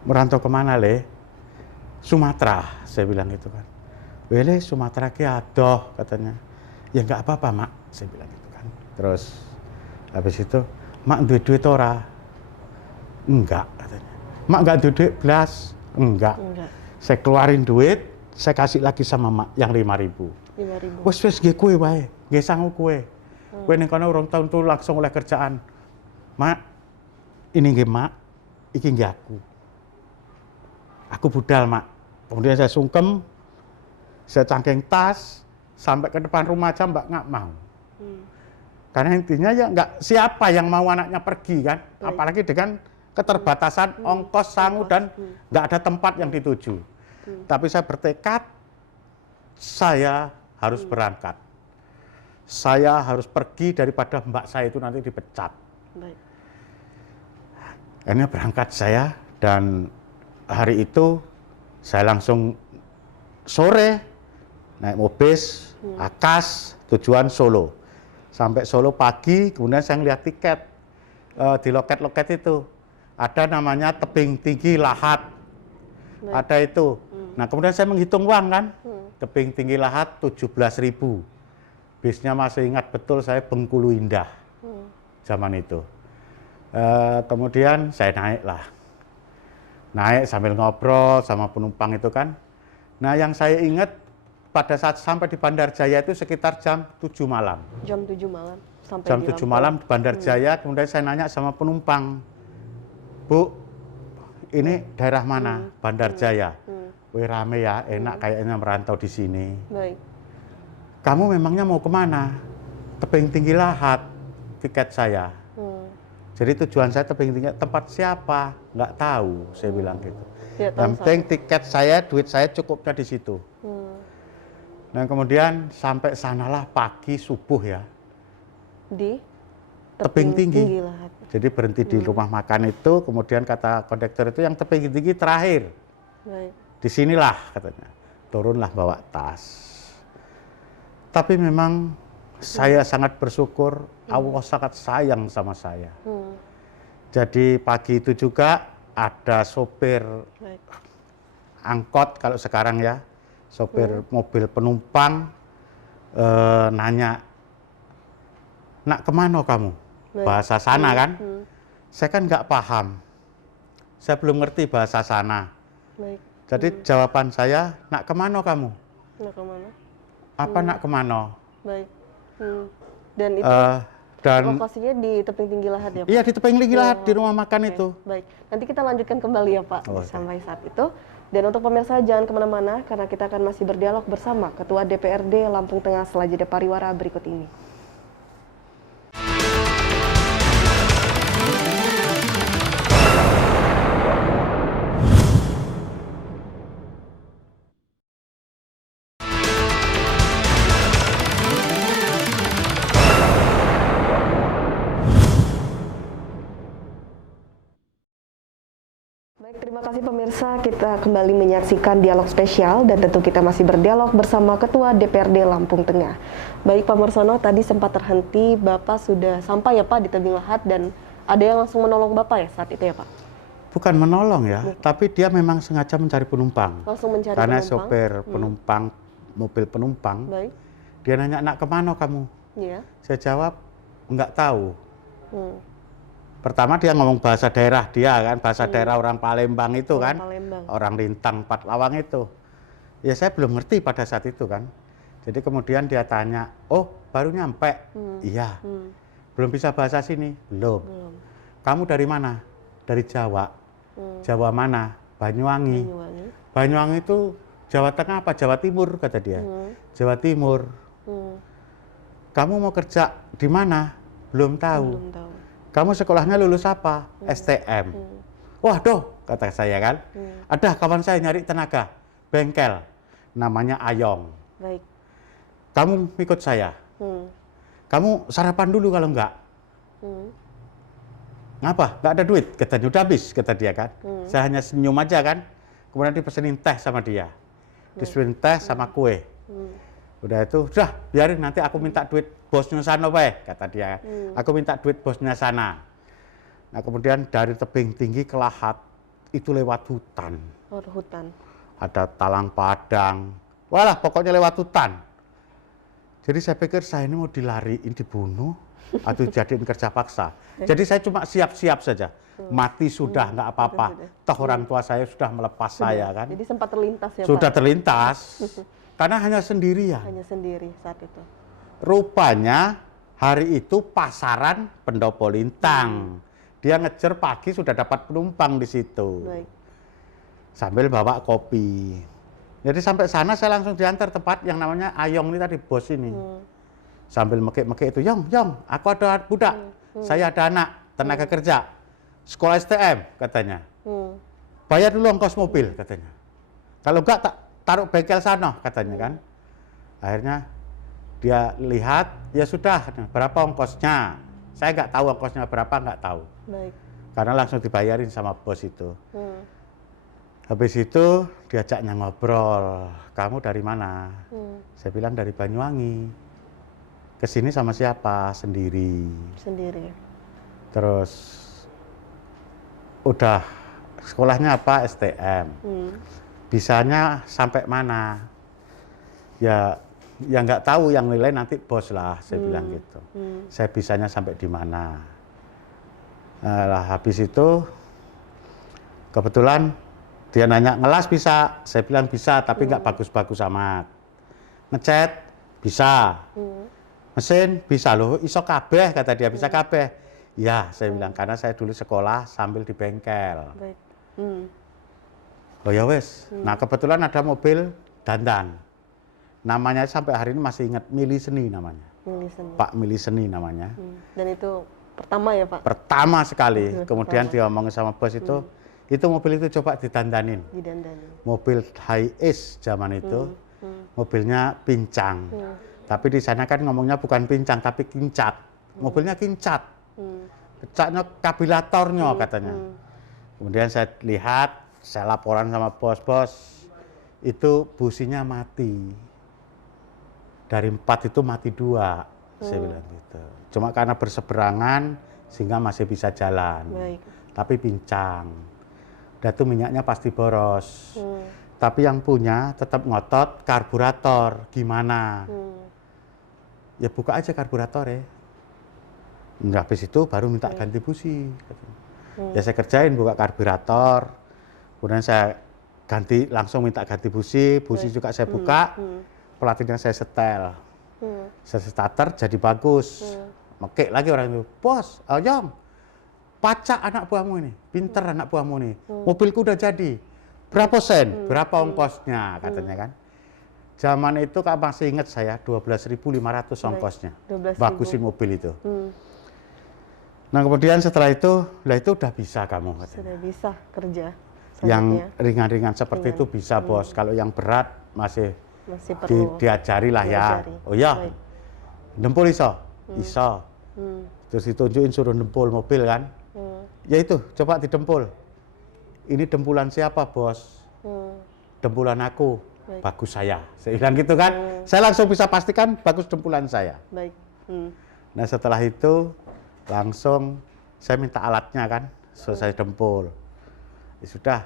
"Merantau kemana Le?" "Sumatera," saya bilang gitu kan. "Wele Sumatera ki adoh," katanya. "Ya nggak apa-apa Mak," saya bilang gitu kan. Terus habis itu, "Mak duit ora?" "Enggak," katanya. "Mak nggak duit belas?" Enggak. Saya keluarin duit, saya kasih lagi sama Mak yang 5.000. 5.000. Wes nggih kowe wae, nggih sangu kowe. Kowe ning kono urung tahun tuh langsung oleh kerjaan. Mak, ini nggih Mak, iki nggih aku. Aku budal Mak." Kemudian saya sungkem, saya cangking tas, sampai ke depan rumah aja Mbak nggak mau. Karena intinya ya nggak, siapa yang mau anaknya pergi kan, apalagi dengan keterbatasan ongkos, sangu, dan nggak ada tempat yang dituju. Tapi saya bertekad, saya harus berangkat. Saya harus pergi daripada mbak saya itu nanti dipecat. Baik. Akhirnya berangkat saya, dan hari itu saya langsung sore naik mobil Akas tujuan Solo. Sampai Solo pagi, kemudian saya ngeliat tiket di loket-loket itu. Ada namanya tebing tinggi Lahat. Ada itu. Nah, kemudian saya menghitung uang kan. Tebing tinggi Lahat 17.000. Bisnya masih ingat betul, saya Bengkulu Indah. Zaman itu. Kemudian saya naik lah. Naik sambil ngobrol sama penumpang itu kan. Nah, yang saya ingat pada saat sampai di Bandar Jaya itu sekitar jam 7 malam. Jam 7 malam sampai Jam di 7 Lampung. malam di Bandar Jaya, kemudian saya nanya sama penumpang, Bu, ini daerah mana? Bandar Jaya. Wih, rame ya, enak kayaknya merantau di sini. Baik. Kamu memangnya mau kemana? Tebing Tinggi Lahat, tiket saya. Jadi tujuan saya tebing tinggi, tempat siapa? Nggak tahu, saya bilang gitu. Ya, Yang penting tiket saya, duit saya cukupnya di situ. Nah, kemudian sampai sanalah pagi subuh ya. Di Tebing tinggi. Lahat. Jadi berhenti di rumah makan itu, kemudian kata kondektur itu yang tebing tinggi terakhir. Baik. Disinilah katanya. Turunlah bawa tas. Tapi memang saya sangat bersyukur, Allah sangat sayang sama saya. Jadi pagi itu juga ada sopir Baik. angkot kalau sekarang ya, sopir mobil penumpang nanya, nak kemana kamu? Bahasa sana kan? Saya kan nggak paham, saya belum ngerti bahasa sana. Baik. Jadi jawaban saya, nak kemana kamu? Nah, kemana? Apa nak kemana? Baik. Dan itu Dan lokasinya di tebing tinggi Lahat ya, Pak? iya di tebing tinggi Lahat, di rumah makan Oke, itu. Baik, nanti kita lanjutkan kembali ya Pak, Oke. sampai saat itu. Dan untuk pemirsa jangan kemana-mana, karena kita akan masih berdialog bersama Ketua DPRD Lampung Tengah setelah jeda pariwara berikut ini. Baik, terima kasih pemirsa. Kita kembali menyaksikan dialog spesial dan tentu kita masih berdialog bersama Ketua DPRD Lampung Tengah. Baik Pak Marsono, tadi sempat terhenti, Bapak sudah sampai ya Pak di tebing Lahat dan ada yang langsung menolong Bapak ya saat itu ya Pak? Bukan menolong ya, tapi dia memang sengaja mencari penumpang. Langsung mencari Karena penumpang? sopir penumpang, mobil penumpang, Baik, dia nanya, nak kemana kamu? iya. Saya jawab, nggak tahu. Hmm. Pertama dia ngomong bahasa daerah dia kan, bahasa daerah orang Palembang itu Orang kan, Palembang. orang Lintang, Patlawang itu. Ya saya belum ngerti pada saat itu kan. Jadi kemudian dia tanya, oh baru nyampe? Iya. Belum bisa bahasa sini? Belum. Kamu dari mana? Dari Jawa. Jawa mana? Banyuwangi. Banyuwangi. Banyuwangi itu Jawa Tengah apa Jawa Timur kata dia. Jawa Timur. Kamu mau kerja di mana? Belum tahu. Belum tahu. Kamu sekolahnya lulus apa? STM. Waduh, kata saya kan. Ada kawan saya nyari tenaga, bengkel, namanya Ayong. Baik. Kamu ikut saya. Kamu sarapan dulu kalau enggak. Ngapa? Enggak ada duit. Katanya udah habis, kata dia kan. Saya hanya senyum aja kan. Kemudian dipesenin teh sama dia. Dipesenin teh sama kue. Udah itu, udah biarin nanti aku minta duit bosnya sana bae, kata dia. Aku minta duit bosnya sana. Nah kemudian dari tebing tinggi ke Lahat, itu lewat hutan. Oh, hutan. Ada talang padang. Walah pokoknya lewat hutan. Jadi saya pikir saya ini mau dilariin, dibunuh, atau jadiin kerja paksa. Jadi saya cuma siap-siap saja. Mati sudah, nggak apa-apa. Toh orang tua saya sudah melepas saya kan. Jadi sempat terlintas ya Sudah Pak? terlintas. Karena hanya sendirian. Hanya sendiri saat itu. Rupanya hari itu pasaran Pendopo Lintang. Dia ngejar pagi sudah dapat penumpang di situ. Baik. Sambil bawa kopi. Jadi sampai sana saya langsung diantar tempat yang namanya Ayong ini tadi, bos ini. Sambil mekik-mekik itu, Yong, aku ada budak, saya ada anak, tenaga kerja, sekolah STM katanya. Bayar dulu ongkos mobil katanya. Kalau enggak tak taruh bengkel sana katanya kan. Akhirnya dia lihat, ya sudah, berapa ongkosnya? Saya nggak tahu ongkosnya berapa, nggak tahu. Baik. Karena langsung dibayarin sama bos itu. Habis itu diajaknya ngobrol, kamu dari mana? Saya bilang dari Banyuwangi. Kesini sama siapa? Sendiri. Sendiri. Terus udah sekolahnya apa? STM. Bisanya sampai mana? Ya nggak tahu, yang nilai nanti bos lah, saya bilang gitu. Saya bisanya sampai di mana? Lah habis itu kebetulan dia nanya, ngelas bisa? Saya bilang bisa, tapi nggak bagus-bagus amat. Ngecat bisa. Mesin bisa loh, iso kabeh kata dia, bisa kabeh. Ya, saya bilang, karena saya dulu sekolah sambil di bengkel. Baik. Oh ya wes. Nah kebetulan ada mobil dandan. Namanya sampai hari ini masih ingat, Mili Seni namanya. Mili Seni. Pak Mili Seni namanya. Dan itu pertama ya Pak? Pertama sekali. Kemudian dia ngomongin sama bos itu mobil itu coba didandanin. Didandanin. Mobil high ace zaman itu, mobilnya pincang. Tapi di sana kan ngomongnya bukan pincang, tapi kincat. Mobilnya kincat. Kecaknya kabilatornya katanya. Kemudian saya lihat, saya laporan sama bos, itu businya mati. Dari 4 itu mati 2, saya bilang gitu. Cuma karena berseberangan sehingga masih bisa jalan. Baik. Tapi pincang. Dan itu minyaknya pasti boros. Tapi yang punya tetap ngotot karburator. Gimana? Ya buka aja karburator ya. Nggak, habis itu baru minta ganti busi. Ya saya kerjain buka karburator. Kemudian saya langsung minta ganti busi. Busi juga saya buka. Pelatihnya saya setel. Saya starter jadi bagus. Mekik lagi orang itu, bos, Yong, pacak anak buahmu ini, pinter anak buahmu ini, mobilku udah jadi, berapa sen, berapa ongkosnya katanya kan. Zaman itu Kak masih ingat saya, 12.500 ongkosnya, 12.000. bagusin mobil itu. Nah kemudian setelah itu, lah itu udah bisa kamu katanya. Sudah bisa kerja. Yang ringan-ringan seperti itu bisa bos, kalau yang berat masih perlu diajari lah ya. Oh ya, dempul iso. Terus ditunjukin suruh dempul mobil kan. Ya itu, coba didempul. Ini dempulan siapa bos? Dempulan aku. Bagus saya bilang gitu kan. Saya langsung bisa pastikan bagus dempulan saya. Baik. Nah setelah itu langsung saya minta alatnya kan. Selesai dempul. Ya sudah.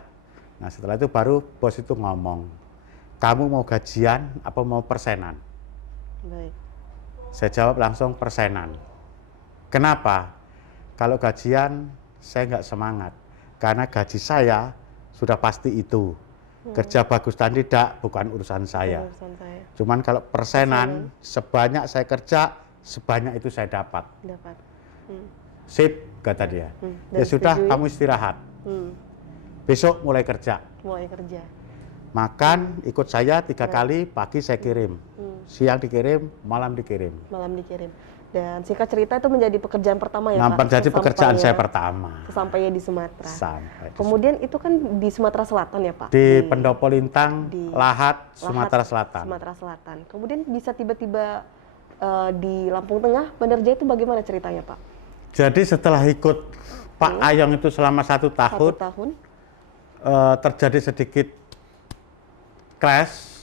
Nah setelah itu baru bos itu ngomong, kamu mau gajian apa mau persenan? Baik. Saya jawab langsung persenan. Kenapa? Kalau gajian saya nggak semangat. Karena gaji saya sudah pasti itu. Kerja bagus dan tidak bukan urusan saya. Cuman kalau persenan, sebanyak saya kerja, sebanyak itu saya dapat. Sip, kata dia. Ya sudah, kamu istirahat. Besok mulai kerja. Makan, ikut saya 3 kali, pagi saya kirim. Siang dikirim, malam dikirim. Dan singkat cerita itu menjadi pekerjaan pertama ya Pak? Menjadi pekerjaan saya pertama. Sesampainya di Sumatera. Kemudian itu kan di Sumatera Selatan ya Pak? Di Pendopo Lintang, Lahat, Sumatera Selatan. Sumatera Selatan. Kemudian bisa tiba-tiba di Lampung Tengah, Bandar Jaya itu bagaimana ceritanya Pak? Jadi setelah ikut Pak Ayong itu selama 1 tahun, terjadi sedikit clash.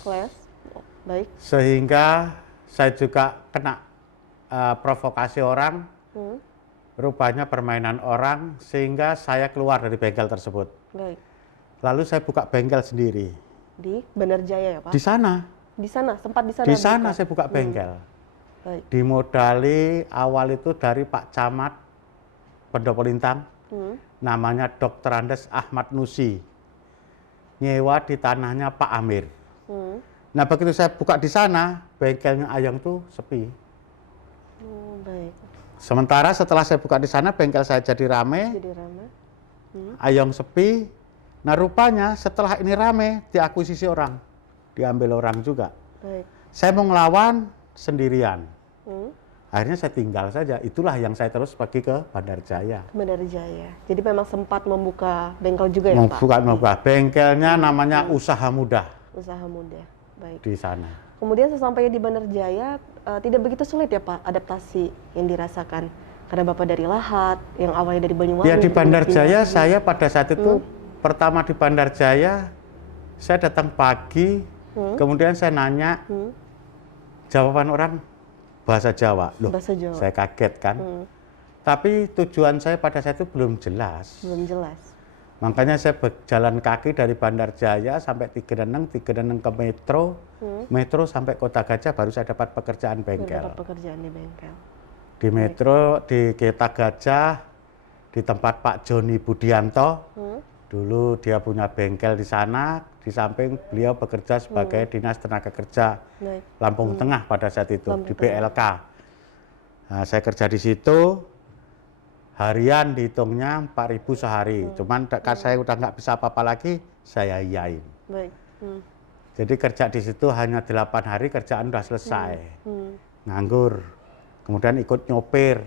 Baik. Sehingga saya juga kena provokasi orang, rupanya permainan orang, sehingga saya keluar dari bengkel tersebut. Baik. Lalu saya buka bengkel sendiri. Di Bandar Jaya ya Pak? Di sana. Di sana, sempat di sana? Di sana saya buka bengkel. Baik. Dimodali awal itu dari Pak Camat Pendopo Lintang, namanya Dr. Andes Ahmad Nusi. Nyewa di tanahnya Pak Amir. Nah begitu saya buka di sana, bengkelnya Ayong tuh sepi. Baik. Sementara setelah saya buka di sana, bengkel saya jadi rame. Ayong sepi. Nah rupanya setelah ini rame, diakuisisi orang. Diambil orang juga. Baik. Saya mau ngelawan sendirian. Akhirnya saya tinggal saja. Itulah yang saya terus pergi ke Bandar Jaya. Bandar Jaya. Jadi memang sempat membuka bengkel juga ya Pak? Membuka bengkelnya namanya Usaha Mudah. Usaha mudah, baik. Di sana. Kemudian sesampainya di Bandar Jaya, tidak begitu sulit ya Pak adaptasi yang dirasakan? Karena Bapak dari Lahat, yang awalnya dari Banyuwangi. Ya di Bandar Jaya saya pada saat itu, pertama di Bandar Jaya, saya datang pagi, kemudian saya nanya, jawaban orang bahasa Jawa. Loh, bahasa Jawa. Saya kaget kan. Tapi tujuan saya pada saat itu belum jelas. Belum jelas. Makanya saya berjalan kaki dari Bandar Jaya sampai Tigeneneng ke Metro, Metro sampai Kota Gajah baru saya dapat pekerjaan bengkel. Dapat pekerjaan di bengkel. Di Metro, di Kota Gajah, di tempat Pak Joni Budianto. Dulu dia punya bengkel di sana, di samping beliau bekerja sebagai Dinas Tenaga Kerja Lampung Tengah pada saat itu, di BLK. Nah, saya kerja di situ, harian dihitungnya 4.000 sehari. Cuman saya udah nggak bisa apa-apa lagi, saya iyain. Baik. Jadi kerja di situ hanya 8 hari, kerjaan udah selesai. Nganggur. Kemudian ikut nyopir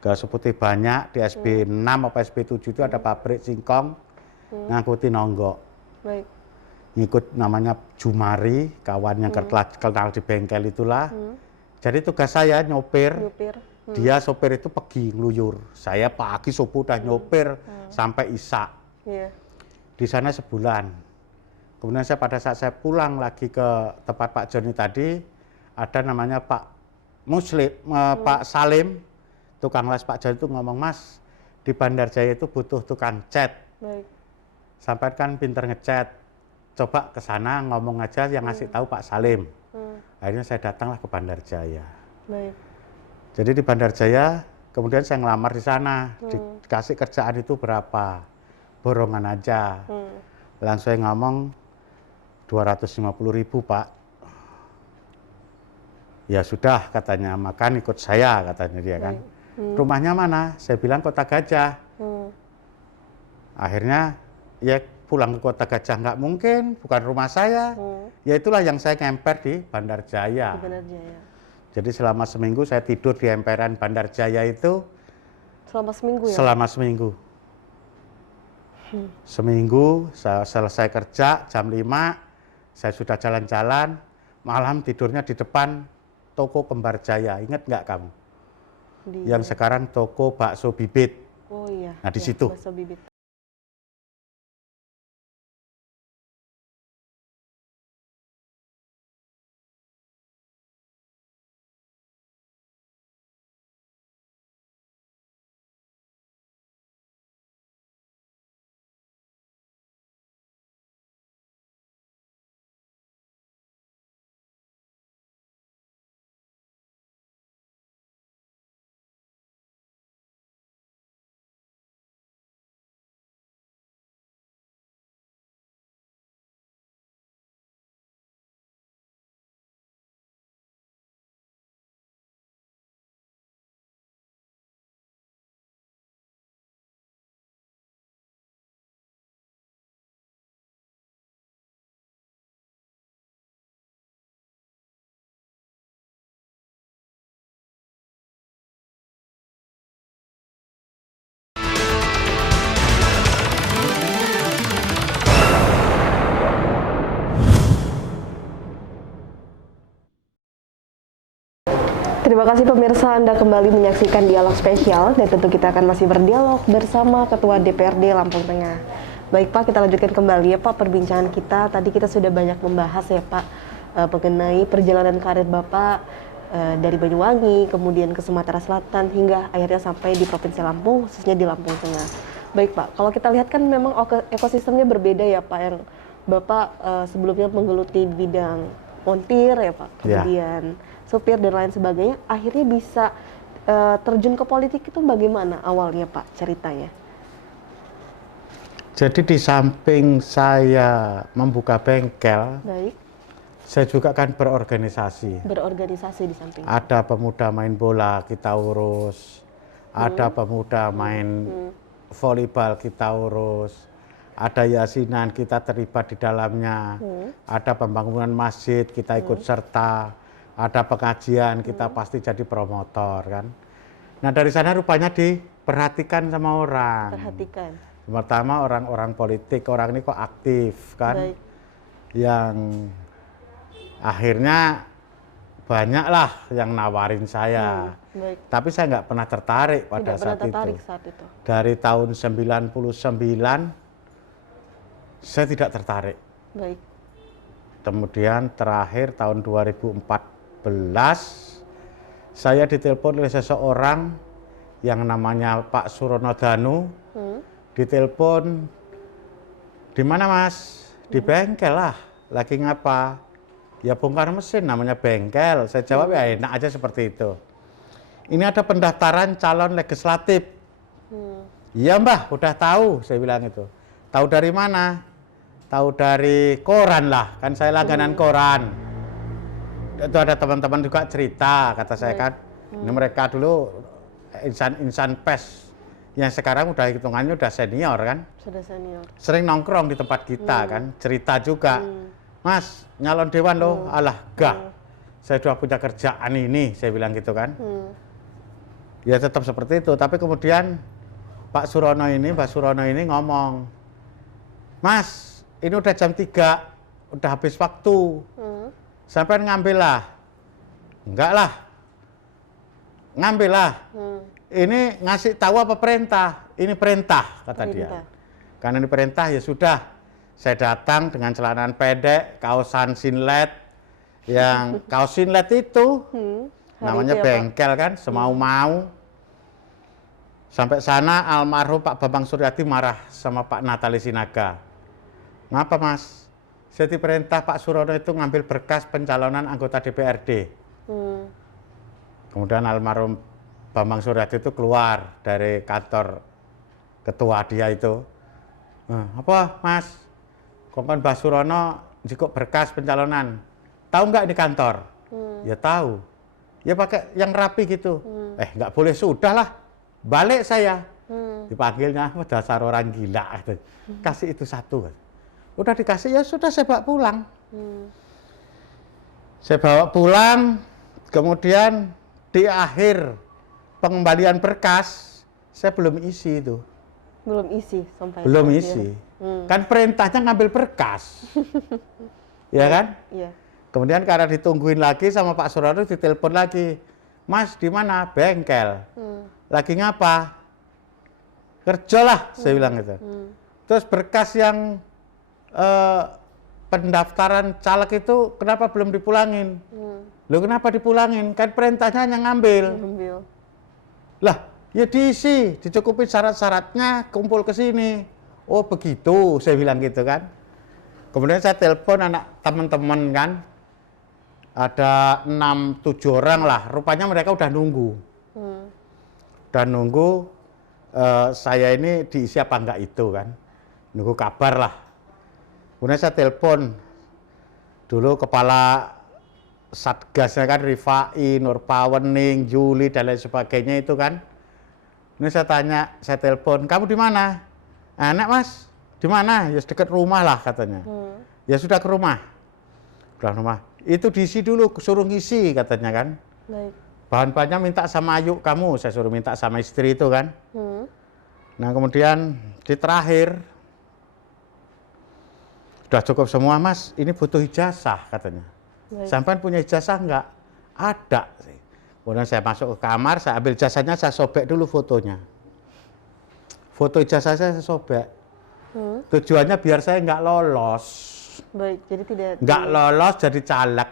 ke Seputih Banyak, di SB6 apa SB7 itu ada pabrik singkong, ngangkuti nonggok. Baik. Ngikut namanya Jumari, kawan yang kenal di bengkel itulah. Jadi tugas saya nyopir. Dia sopir itu pergi ngeluyur. Saya pagi subuh udah nyopir sampai isak. Di sana sebulan. Kemudian pada saat saya pulang lagi ke tempat Pak Joni tadi, ada namanya Pak Muslim, Pak Salim, tukang las Pak Joni itu ngomong, Mas, di Bandar Jaya itu butuh tukang cat. Baik. Sampai kan pinter ngecat. Coba ke sana ngomong aja yang ngasih tahu Pak Salim. Akhirnya saya datanglah ke Bandar Jaya. Baik. Jadi di Bandar Jaya, kemudian saya ngelamar di sana. Dikasih kerjaan itu berapa? Borongan aja. Langsung saya ngomong 250.000 Pak. Ya sudah katanya, makan ikut saya katanya dia kan. Rumahnya mana? Saya bilang Kota Gajah. Akhirnya ya pulang ke Kota Gajah nggak mungkin, bukan rumah saya. Ya itulah yang saya ngemper di Bandar Jaya. Di Bandar Jaya. Jadi selama seminggu saya tidur di emperan Bandar Jaya itu. Selama seminggu ya? Selama seminggu. Seminggu saya selesai kerja jam 5, saya sudah jalan-jalan, malam tidurnya di depan toko Kembar Jaya. Ingat nggak kamu? Yang sekarang toko bakso bibit. Oh iya. Nah di situ. Bakso bibit. Terima kasih pemirsa, Anda kembali menyaksikan Dialog Spesial dan tentu kita akan masih berdialog bersama Ketua DPRD Lampung Tengah. Baik Pak, kita lanjutkan kembali ya Pak perbincangan kita. Tadi kita sudah banyak membahas ya Pak mengenai perjalanan karir Bapak dari Banyuwangi, kemudian ke Sumatera Selatan hingga akhirnya sampai di Provinsi Lampung, khususnya di Lampung Tengah. Baik Pak, kalau kita lihat kan memang ekosistemnya berbeda ya Pak, yang Bapak sebelumnya menggeluti bidang montir ya Pak, kemudian supir dan lain sebagainya, akhirnya bisa terjun ke politik itu bagaimana awalnya Pak ceritanya? Jadi di samping saya membuka bengkel, saya juga kan berorganisasi. Berorganisasi di samping. Ada pemuda main bola kita urus, ada pemuda main volleyball kita urus, ada yasinan kita terlibat di dalamnya, ada pembangunan masjid kita ikut serta. ada pengajian, kita pasti jadi promotor kan. Nah dari sana rupanya diperhatikan sama orang. Perhatikan. Pertama orang-orang politik, orang ini kok aktif kan. Baik. Yang akhirnya banyak lah yang nawarin saya. Baik. Tapi saya nggak pernah tertarik pada Tidak pernah saat tertarik itu. saat itu. Dari tahun 99 saya tidak tertarik. Baik. Kemudian terakhir tahun 2014 saya ditelepon oleh seseorang yang namanya Pak Surono Danu. Ditelepon, di mana Mas? Di bengkel lah. Lagi ngapa? Ya bongkar mesin, namanya bengkel. Saya jawab ya enak aja seperti itu. Ini ada pendaftaran calon legislatif. Iya Mbah, udah tahu, saya bilang itu. Tahu dari mana? Tahu dari koran lah, kan saya langganan koran. Itu ada teman-teman juga cerita, kata saya kan. Ini mereka dulu insan pers yang sekarang udah hitungannya udah senior kan. Sudah senior. Sering nongkrong di tempat kita kan, cerita juga. Mas, nyalon dewan loh, alah gah. Saya sudah punya kerjaan ini, saya bilang gitu kan. Ya tetap seperti itu, tapi kemudian Pak Surono ini, Mbak Surono ini ngomong, Mas, ini udah jam 3, udah habis waktu. Sampai ngambil lah. Enggak lah. Ngambil lah. Ini ngasih tahu apa perintah? Ini perintah, kata dia. Karena ini perintah ya sudah. Saya datang dengan celana pendek, kaosan sinlet. Yang kaos sinlet itu namanya bengkel kan, semau-mau. Sampai sana almarhum Pak Bambang Suryadi marah sama Pak Natali Sinaga. Ngapa Mas? Saya diperintah Pak Surono itu ngambil berkas pencalonan anggota DPRD. Kemudian almarhum Bambang Suryadi itu keluar dari kantor ketua dia itu. Apa Mas? Kongkon Mbah Surono jikok berkas pencalonan. Tahu nggak ini kantor? Ya tahu. Ya pakai yang rapi gitu. Nggak boleh, sudah lah. Balik saya. Dipanggilnya, dasar orang gila. Kasih itu satu. Udah dikasih, ya sudah saya bawa pulang. Saya bawa pulang, kemudian di akhir pengembalian berkas, saya belum isi itu. Belum isi sampai. Belum isi. Kan perintahnya ngambil berkas. Ya kan? Iya. Kemudian karena ditungguin lagi sama Pak Surono, ditelepon lagi. Mas, di mana? Bengkel. Lagi ngapa? Kerja lah, saya bilang gitu. Terus berkas yang pendaftaran caleg itu kenapa belum dipulangin? Loh kenapa dipulangin? Kan perintahnya hanya ngambil. Lah, ya diisi, dicukupi syarat-syaratnya, kumpul ke sini. Oh begitu, saya bilang gitu kan. Kemudian saya telepon anak teman-teman kan. Ada 6-7 orang lah, rupanya mereka udah nunggu. Udah nunggu saya ini diisi apa enggak itu kan. Nunggu kabar lah. Kemudian saya telepon dulu kepala satgasnya kan, Rifai, Nurpawening, Juli dan lain sebagainya itu kan. Ini saya tanya, saya telepon, kamu di mana? Enak Mas, di mana? Ya dekat rumah lah katanya. Ya sudah ke rumah. Udah rumah. Itu diisi dulu, suruh ngisi katanya kan. Baik. Bahan-bahannya minta sama Ayu kamu, saya suruh minta sama istri itu kan. Nah kemudian di terakhir, sudah cukup semua Mas, ini butuh ijazah katanya. Sampai punya ijazah enggak? Ada. Kemudian saya masuk ke kamar, saya ambil ijazahnya, saya sobek dulu fotonya. Foto ijazah saya sobek. Tujuannya biar saya enggak lolos. Baik, jadi tidak... Enggak lolos jadi caleg.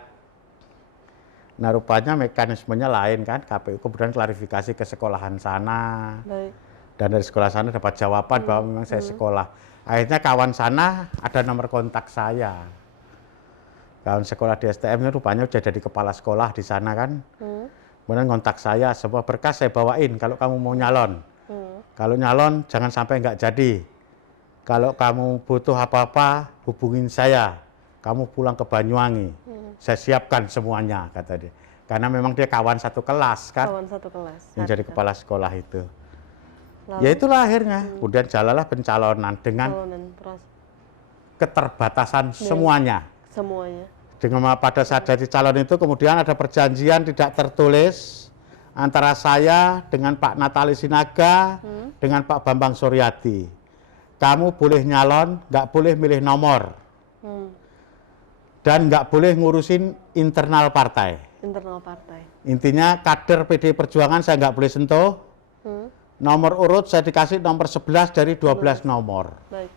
Nah rupanya mekanismenya lain kan, KPU kemudian klarifikasi ke sekolahan sana. Baik. Dan dari sekolah sana dapat jawaban bahwa memang saya sekolah. Akhirnya kawan sana ada nomor kontak saya. Kawan sekolah di STM itu rupanya udah jadi kepala sekolah di sana kan. Kemudian kontak saya, semua berkas saya bawain kalau kamu mau nyalon. Kalau nyalon jangan sampai nggak jadi. Kalau kamu butuh apa-apa hubungin saya. Kamu pulang ke Banyuwangi. Saya siapkan semuanya kata dia. Karena memang dia kawan satu kelas kan. Kawan satu kelas. Yang jadi kepala sekolah itu. Lalu? Ya itulah akhirnya. Kemudian jalanlah pencalonan dengan keterbatasan semuanya. Semuanya. dengan pada saat jadi calon itu kemudian ada perjanjian tidak tertulis antara saya dengan Pak Natali Sinaga dengan Pak Bambang Suryadi. Kamu boleh nyalon, nggak boleh milih nomor. Dan nggak boleh ngurusin internal partai. Internal partai. Intinya kader PDI Perjuangan saya nggak boleh sentuh. Nomor urut saya dikasih nomor 11 dari 12 nomor. Baik.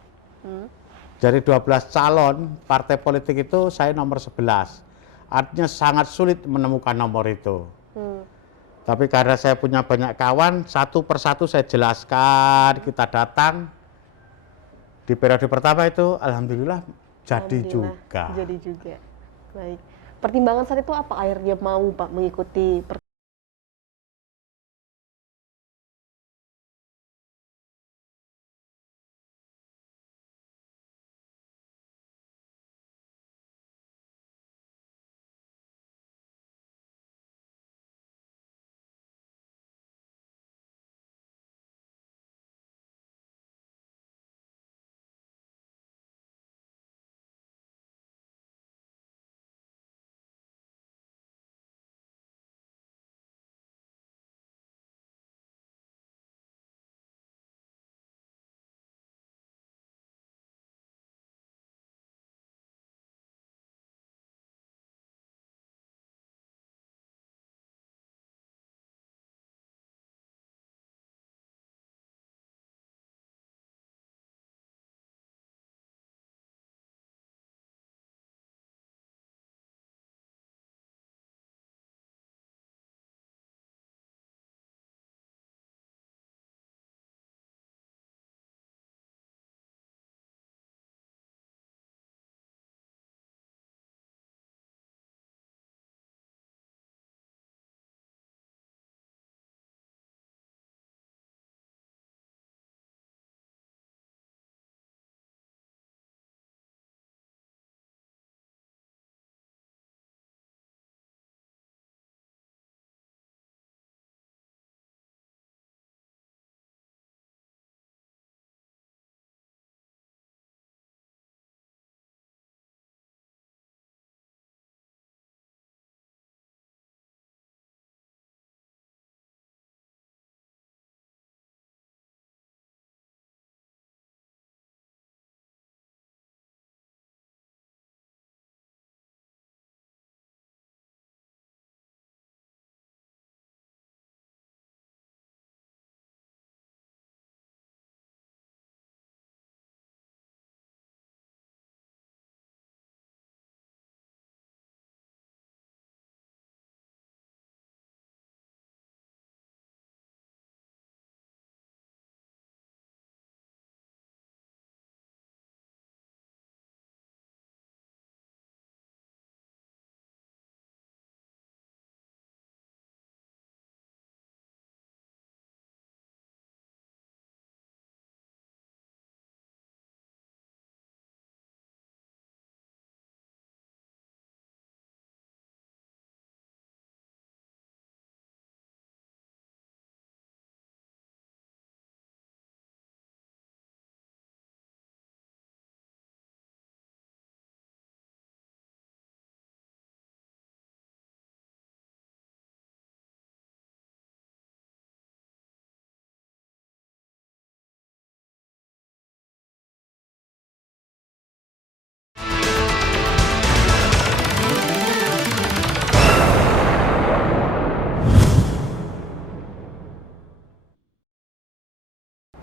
Dari 12 calon partai politik itu saya nomor 11. Artinya sangat sulit menemukan nomor itu. Tapi karena saya punya banyak kawan, satu persatu saya jelaskan, kita datang. Di periode pertama itu alhamdulillah jadi juga. Jadi juga. Baik. Pertimbangan saat itu apa akhirnya mau Pak mengikuti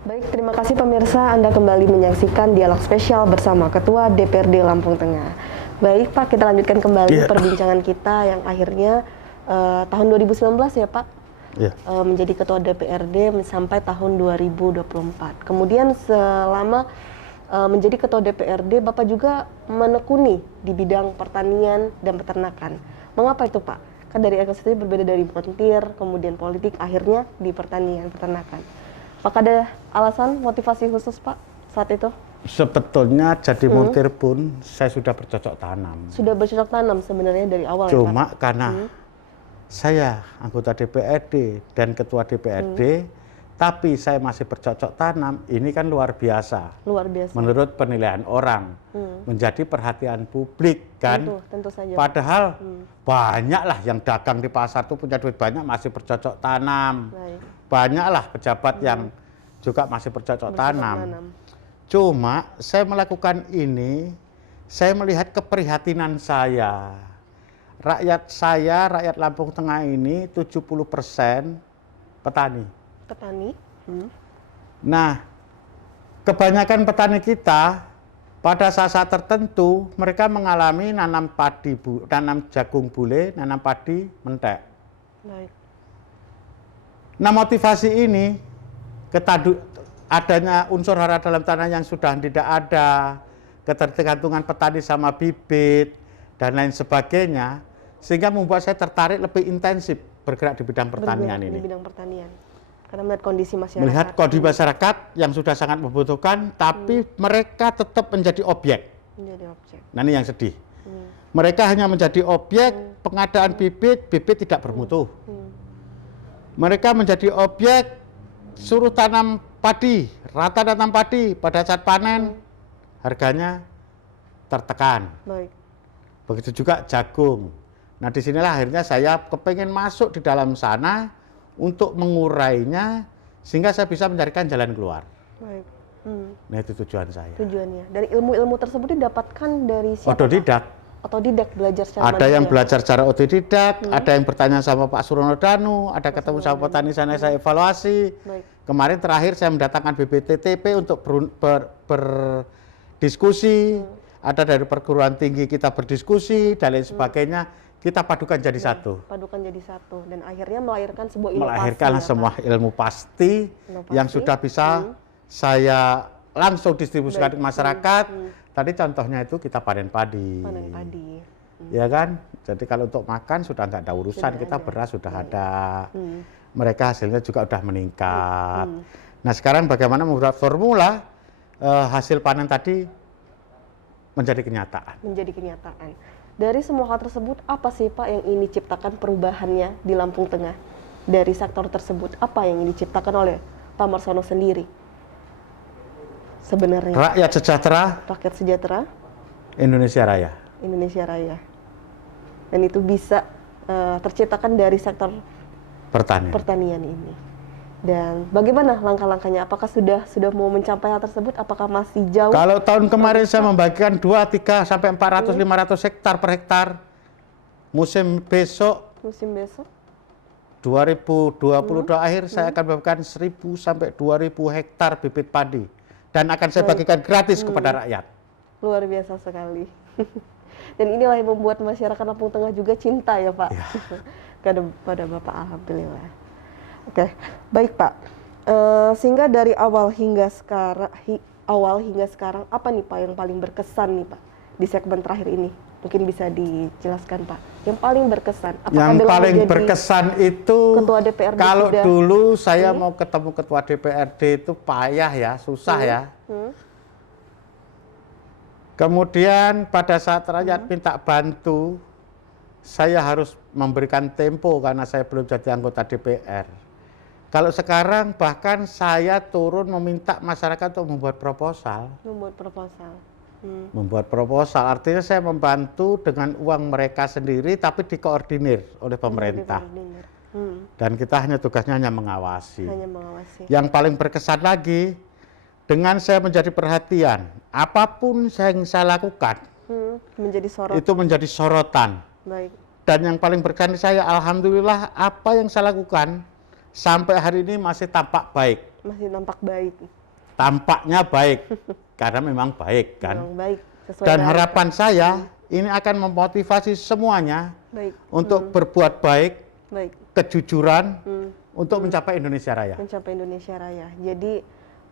Baik, terima kasih pemirsa, Anda kembali menyaksikan dialog spesial bersama Ketua DPRD Lampung Tengah. Baik Pak, kita lanjutkan kembali perbincangan kita yang akhirnya tahun 2019 ya Pak, menjadi Ketua DPRD sampai tahun 2024. Kemudian selama menjadi Ketua DPRD, Bapak juga menekuni di bidang pertanian dan peternakan. Mengapa itu Pak? Kan dari ekosistem berbeda dari montir, kemudian politik, akhirnya di pertanian, peternakan. Apakah ada alasan, motivasi khusus Pak saat itu? Sebetulnya jadi montir pun saya sudah bercocok tanam. Sudah bercocok tanam sebenarnya dari awal Cuma ya Pak? karena saya anggota DPRD dan Ketua DPRD tapi saya masih bercocok tanam, ini kan luar biasa. Luar biasa. Menurut penilaian orang, menjadi perhatian publik kan. Tentu saja. Padahal banyaklah yang dagang di pasar tuh punya duit banyak masih bercocok tanam. Baik. Banyaklah pejabat yang juga masih bercocok tanam. Cuma saya melakukan ini, saya melihat keprihatinan saya. Rakyat Lampung Tengah ini 70% petani. Petani. Nah, kebanyakan petani kita pada saat-saat tertentu mereka mengalami nanam padi, nanam jagung bule, nanam padi mentek. Baik. Nah, motivasi ini adanya unsur hara dalam tanah yang sudah tidak ada, ketergantungan petani sama bibit dan lain sebagainya, sehingga membuat saya tertarik lebih intensif bergerak di bidang pertanian ini. Di bidang pertanian. Karena melihat kondisi masyarakat. Melihat kondisi masyarakat yang sudah sangat membutuhkan, tapi mereka tetap menjadi objek. Menjadi objek. Nah, ini yang sedih. Mereka hanya menjadi objek pengadaan bibit tidak bermutu. Mereka menjadi objek suruh tanam padi, rata tanam padi, pada saat panen harganya tertekan. Baik. Begitu juga jagung. Nah, disinilah akhirnya saya kepengen masuk di dalam sana untuk mengurainya sehingga saya bisa mencarikan jalan keluar. Baik. Nah, itu tujuan saya. Tujuannya. Dari ilmu-ilmu tersebut didapatkan dari siapa? Otodidak. Otodidak, belajar secara Ada yang mandiri. belajar secara otodidak, ada yang bertanya sama Pak Surono Danu, ada ketemu sama petani sana saya evaluasi. Baik. Kemarin terakhir saya mendatangkan BPTTP untuk berdiskusi. Ada dari perguruan tinggi kita berdiskusi dan lain sebagainya. Kita padukan jadi satu. Padukan jadi satu dan akhirnya melahirkan sebuah inovasi. Melahirkan ya, semua ilmu pasti yang sudah bisa saya langsung distribusikan ke masyarakat. Tadi contohnya itu kita panen padi. Panen padi. Ya kan? Jadi kalau untuk makan sudah nggak ada urusan, kita beras sudah ada. Mereka hasilnya juga sudah meningkat. Nah, sekarang bagaimana membuat formula hasil panen tadi menjadi kenyataan. Menjadi kenyataan. Dari semua hal tersebut, apa sih Pak yang ingin diciptakan perubahannya di Lampung Tengah? Dari sektor tersebut, apa yang ingin diciptakan oleh Pak Marsono sendiri? Sebenarnya. Rakyat sejahtera. Rakyat sejahtera. Indonesia Raya. Indonesia Raya. Dan itu bisa terciptakan dari sektor pertanian ini. Dan bagaimana langkah-langkahnya? Apakah sudah mau mencapai hal tersebut? Apakah masih jauh? Kalau tahun kemarin saya membagikan 2, 3, sampai 400, 500 hektar per hektar. Musim besok 2022 akhir saya akan membagikan 1.000 sampai 2.000 hektar bibit padi. Dan akan saya bagikan gratis kepada rakyat. Luar biasa sekali. Dan inilah yang membuat masyarakat Lampung Tengah juga cinta ya Pak. Ya. Kepada Bapak, alhamdulillah. Oke, baik Pak. Sehingga dari awal hingga sekarang, apa nih Pak yang paling berkesan nih Pak di segmen terakhir ini? Mungkin bisa dijelaskan Pak. Yang paling berkesan. Yang paling berkesan itu Ketua DPRD kalau dulu saya mau ketemu Ketua DPRD itu payah ya, susah ya. Kemudian pada saat rakyat minta bantu, saya harus memberikan tempo karena saya belum jadi anggota DPR. Kalau sekarang bahkan saya turun meminta masyarakat untuk membuat proposal. Membuat proposal artinya saya membantu dengan uang mereka sendiri tapi dikoordinir oleh pemerintah. Dan kita tugasnya hanya mengawasi. Yang paling berkesan lagi, dengan saya menjadi perhatian, apapun yang saya lakukan, itu menjadi sorotan. Baik. Dan yang paling berkesan saya, alhamdulillah apa yang saya lakukan sampai hari ini masih tampak baik. Masih tampak baik. Tampaknya baik, karena memang baik kan. Memang baik. Dan harapan saya ini akan memotivasi semuanya untuk berbuat baik, kejujuran, untuk mencapai Indonesia Raya. Mencapai Indonesia Raya. Jadi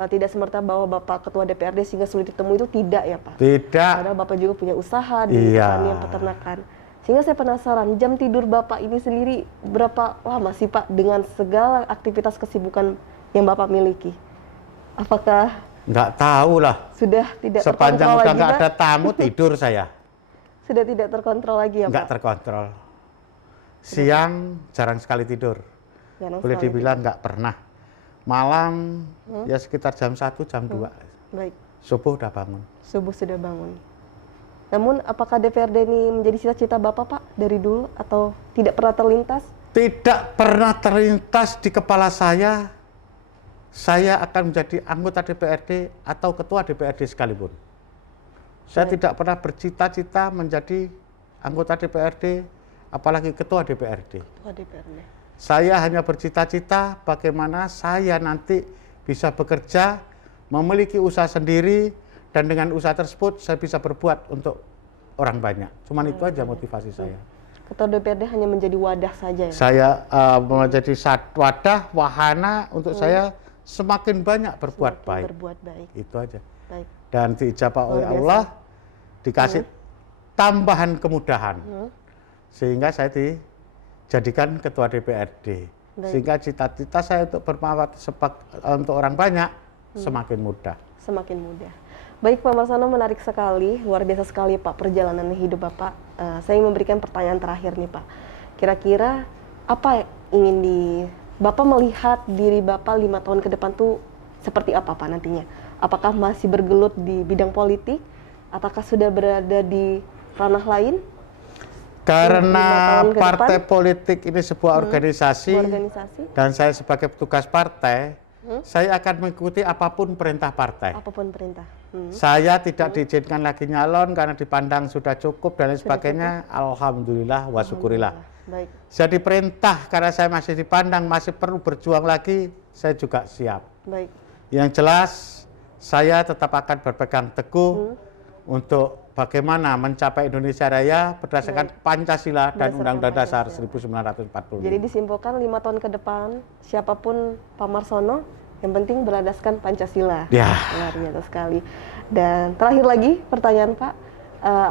tidak semerta bahwa Bapak Ketua DPRD sehingga sulit ditemui itu tidak ya Pak? Tidak. Karena Bapak juga punya usaha di pertanian peternakan. Sehingga saya penasaran, jam tidur Bapak ini sendiri berapa lama sih Pak dengan segala aktivitas kesibukan yang Bapak miliki? Apakah nggak tahu lah. Sudah tidak sepanjang terkontrol udah lagi, nggak Pak? ada tamu tidur saya. Sudah tidak terkontrol lagi ya nggak Pak? terkontrol. Siang jarang sekali tidur. Boleh dibilang nggak pernah. malam ya sekitar jam 1, jam 2. Baik. Subuh udah bangun. Subuh sudah bangun. Namun apakah DPRD ini menjadi cita-cita Bapak, Pak, dari dulu atau tidak pernah terlintas? Tidak pernah terlintas di kepala saya akan menjadi anggota DPRD atau ketua DPRD sekalipun. Saya tidak pernah bercita-cita menjadi anggota DPRD, apalagi ketua DPRD. Ketua DPRD. Saya hanya bercita-cita bagaimana saya nanti bisa bekerja, memiliki usaha sendiri, dan dengan usaha tersebut saya bisa berbuat untuk orang banyak. Cuman itu aja motivasi saya. Ketua DPRD hanya menjadi wadah saja ya? Saya menjadi wadah, wahana untuk saya semakin banyak berbuat baik. Berbuat baik. Itu aja. Baik. Dan diijabah oleh Allah, dikasih tambahan kemudahan. Sehingga saya dijadikan ketua DPRD. Sehingga cita-cita saya untuk bermanfaat untuk orang banyak semakin mudah. Semakin mudah. Baik Pak Marsono, menarik sekali, luar biasa sekali Pak perjalanan hidup Bapak. Saya ingin memberikan pertanyaan terakhir nih Pak. Kira-kira apa ingin Bapak melihat diri Bapak 5 tahun ke depan tuh seperti apa Pak nantinya? Apakah masih bergelut di bidang politik? Ataukah sudah berada di ranah lain? Karena partai politik ini sebuah organisasi, dan saya sebagai petugas partai, saya akan mengikuti apapun perintah partai. Apapun perintah. Saya tidak diizinkan lagi nyalon karena dipandang sudah cukup dan lain sebagainya. Alhamdulillah wa syukurillah. Baik. Saya diperintah karena saya masih dipandang, masih perlu berjuang lagi, saya juga siap. Baik. Yang jelas, saya tetap akan berpegang teguh untuk bagaimana mencapai Indonesia Raya berdasarkan Pancasila dan Undang-Undang Dasar 1945. Jadi disimpulkan 5 tahun ke depan, siapapun Pak Marsono, yang penting berlandaskan Pancasila. Ya. Luar biasa sekali. Dan terakhir lagi pertanyaan Pak,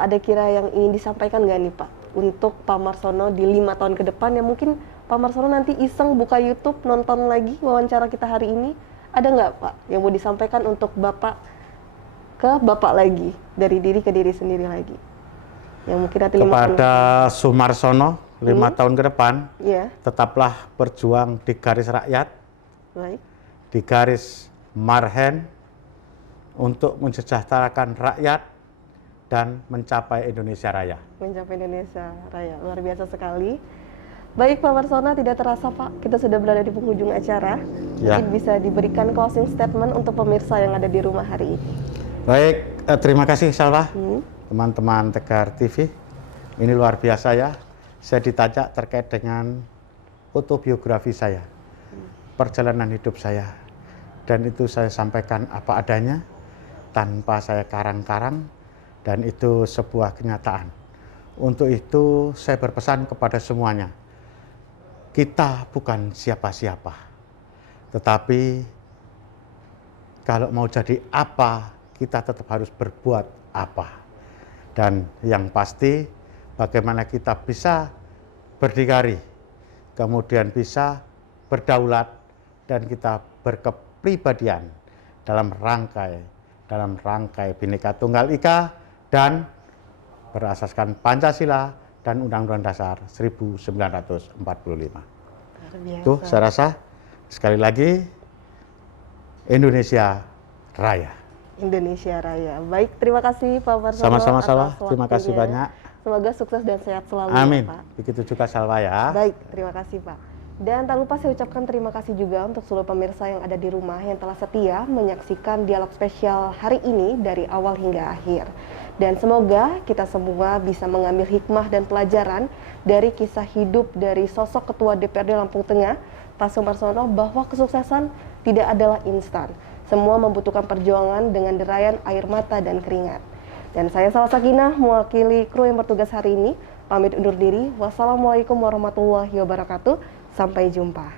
ada kira yang ingin disampaikan nggak nih Pak untuk Pak Marsono di 5 tahun ke depan yang mungkin Pak Marsono nanti iseng buka YouTube nonton lagi wawancara kita hari ini, ada nggak Pak yang mau disampaikan untuk Bapak ke Bapak lagi, dari diri ke diri sendiri lagi, yang mungkin nanti kepada Sumarsono 5 tahun ke depan, tetaplah berjuang di garis rakyat. Baik. Di garis marhen untuk mensejahterakan rakyat dan mencapai Indonesia Raya. Mencapai Indonesia Raya, luar biasa sekali. Baik Pak Marsono, tidak terasa Pak, kita sudah berada di penghujung acara. Mungkin bisa diberikan closing statement untuk pemirsa yang ada di rumah hari ini. Baik, terima kasih Salwa, teman-teman Tegar TV. Ini luar biasa ya, saya ditanya terkait dengan autobiografi saya, perjalanan hidup saya. Dan itu saya sampaikan apa adanya, tanpa saya karang-karang, dan itu sebuah kenyataan. Untuk itu saya berpesan kepada semuanya, kita bukan siapa-siapa, tetapi kalau mau jadi apa, kita tetap harus berbuat apa. Dan yang pasti, bagaimana kita bisa berdikari, kemudian bisa berdaulat, dan kita berkepribadian dalam rangkai Bhinneka Tunggal Ika dan berasaskan Pancasila dan Undang-Undang Dasar 1945. Tuh, saya rasa sekali lagi Indonesia Raya. Indonesia Raya. Baik, terima kasih Pak Marsono. Sama-sama Salwa, terima kasih banyak. Semoga sukses dan sehat selalu. Amin. Pak. Begitu juga Salwa ya. Baik, terima kasih Pak. Dan tak lupa saya ucapkan terima kasih juga untuk seluruh pemirsa yang ada di rumah yang telah setia menyaksikan dialog spesial hari ini dari awal hingga akhir. Dan semoga kita semua bisa mengambil hikmah dan pelajaran dari kisah hidup dari sosok Ketua DPRD Lampung Tengah, Pak Sumarsono, bahwa kesuksesan tidak adalah instan. Semua membutuhkan perjuangan dengan derayan air mata dan keringat. Dan saya Salwa Sakinah, mewakili kru yang bertugas hari ini, pamit undur diri. Wassalamualaikum warahmatullahi wabarakatuh. Sampai jumpa.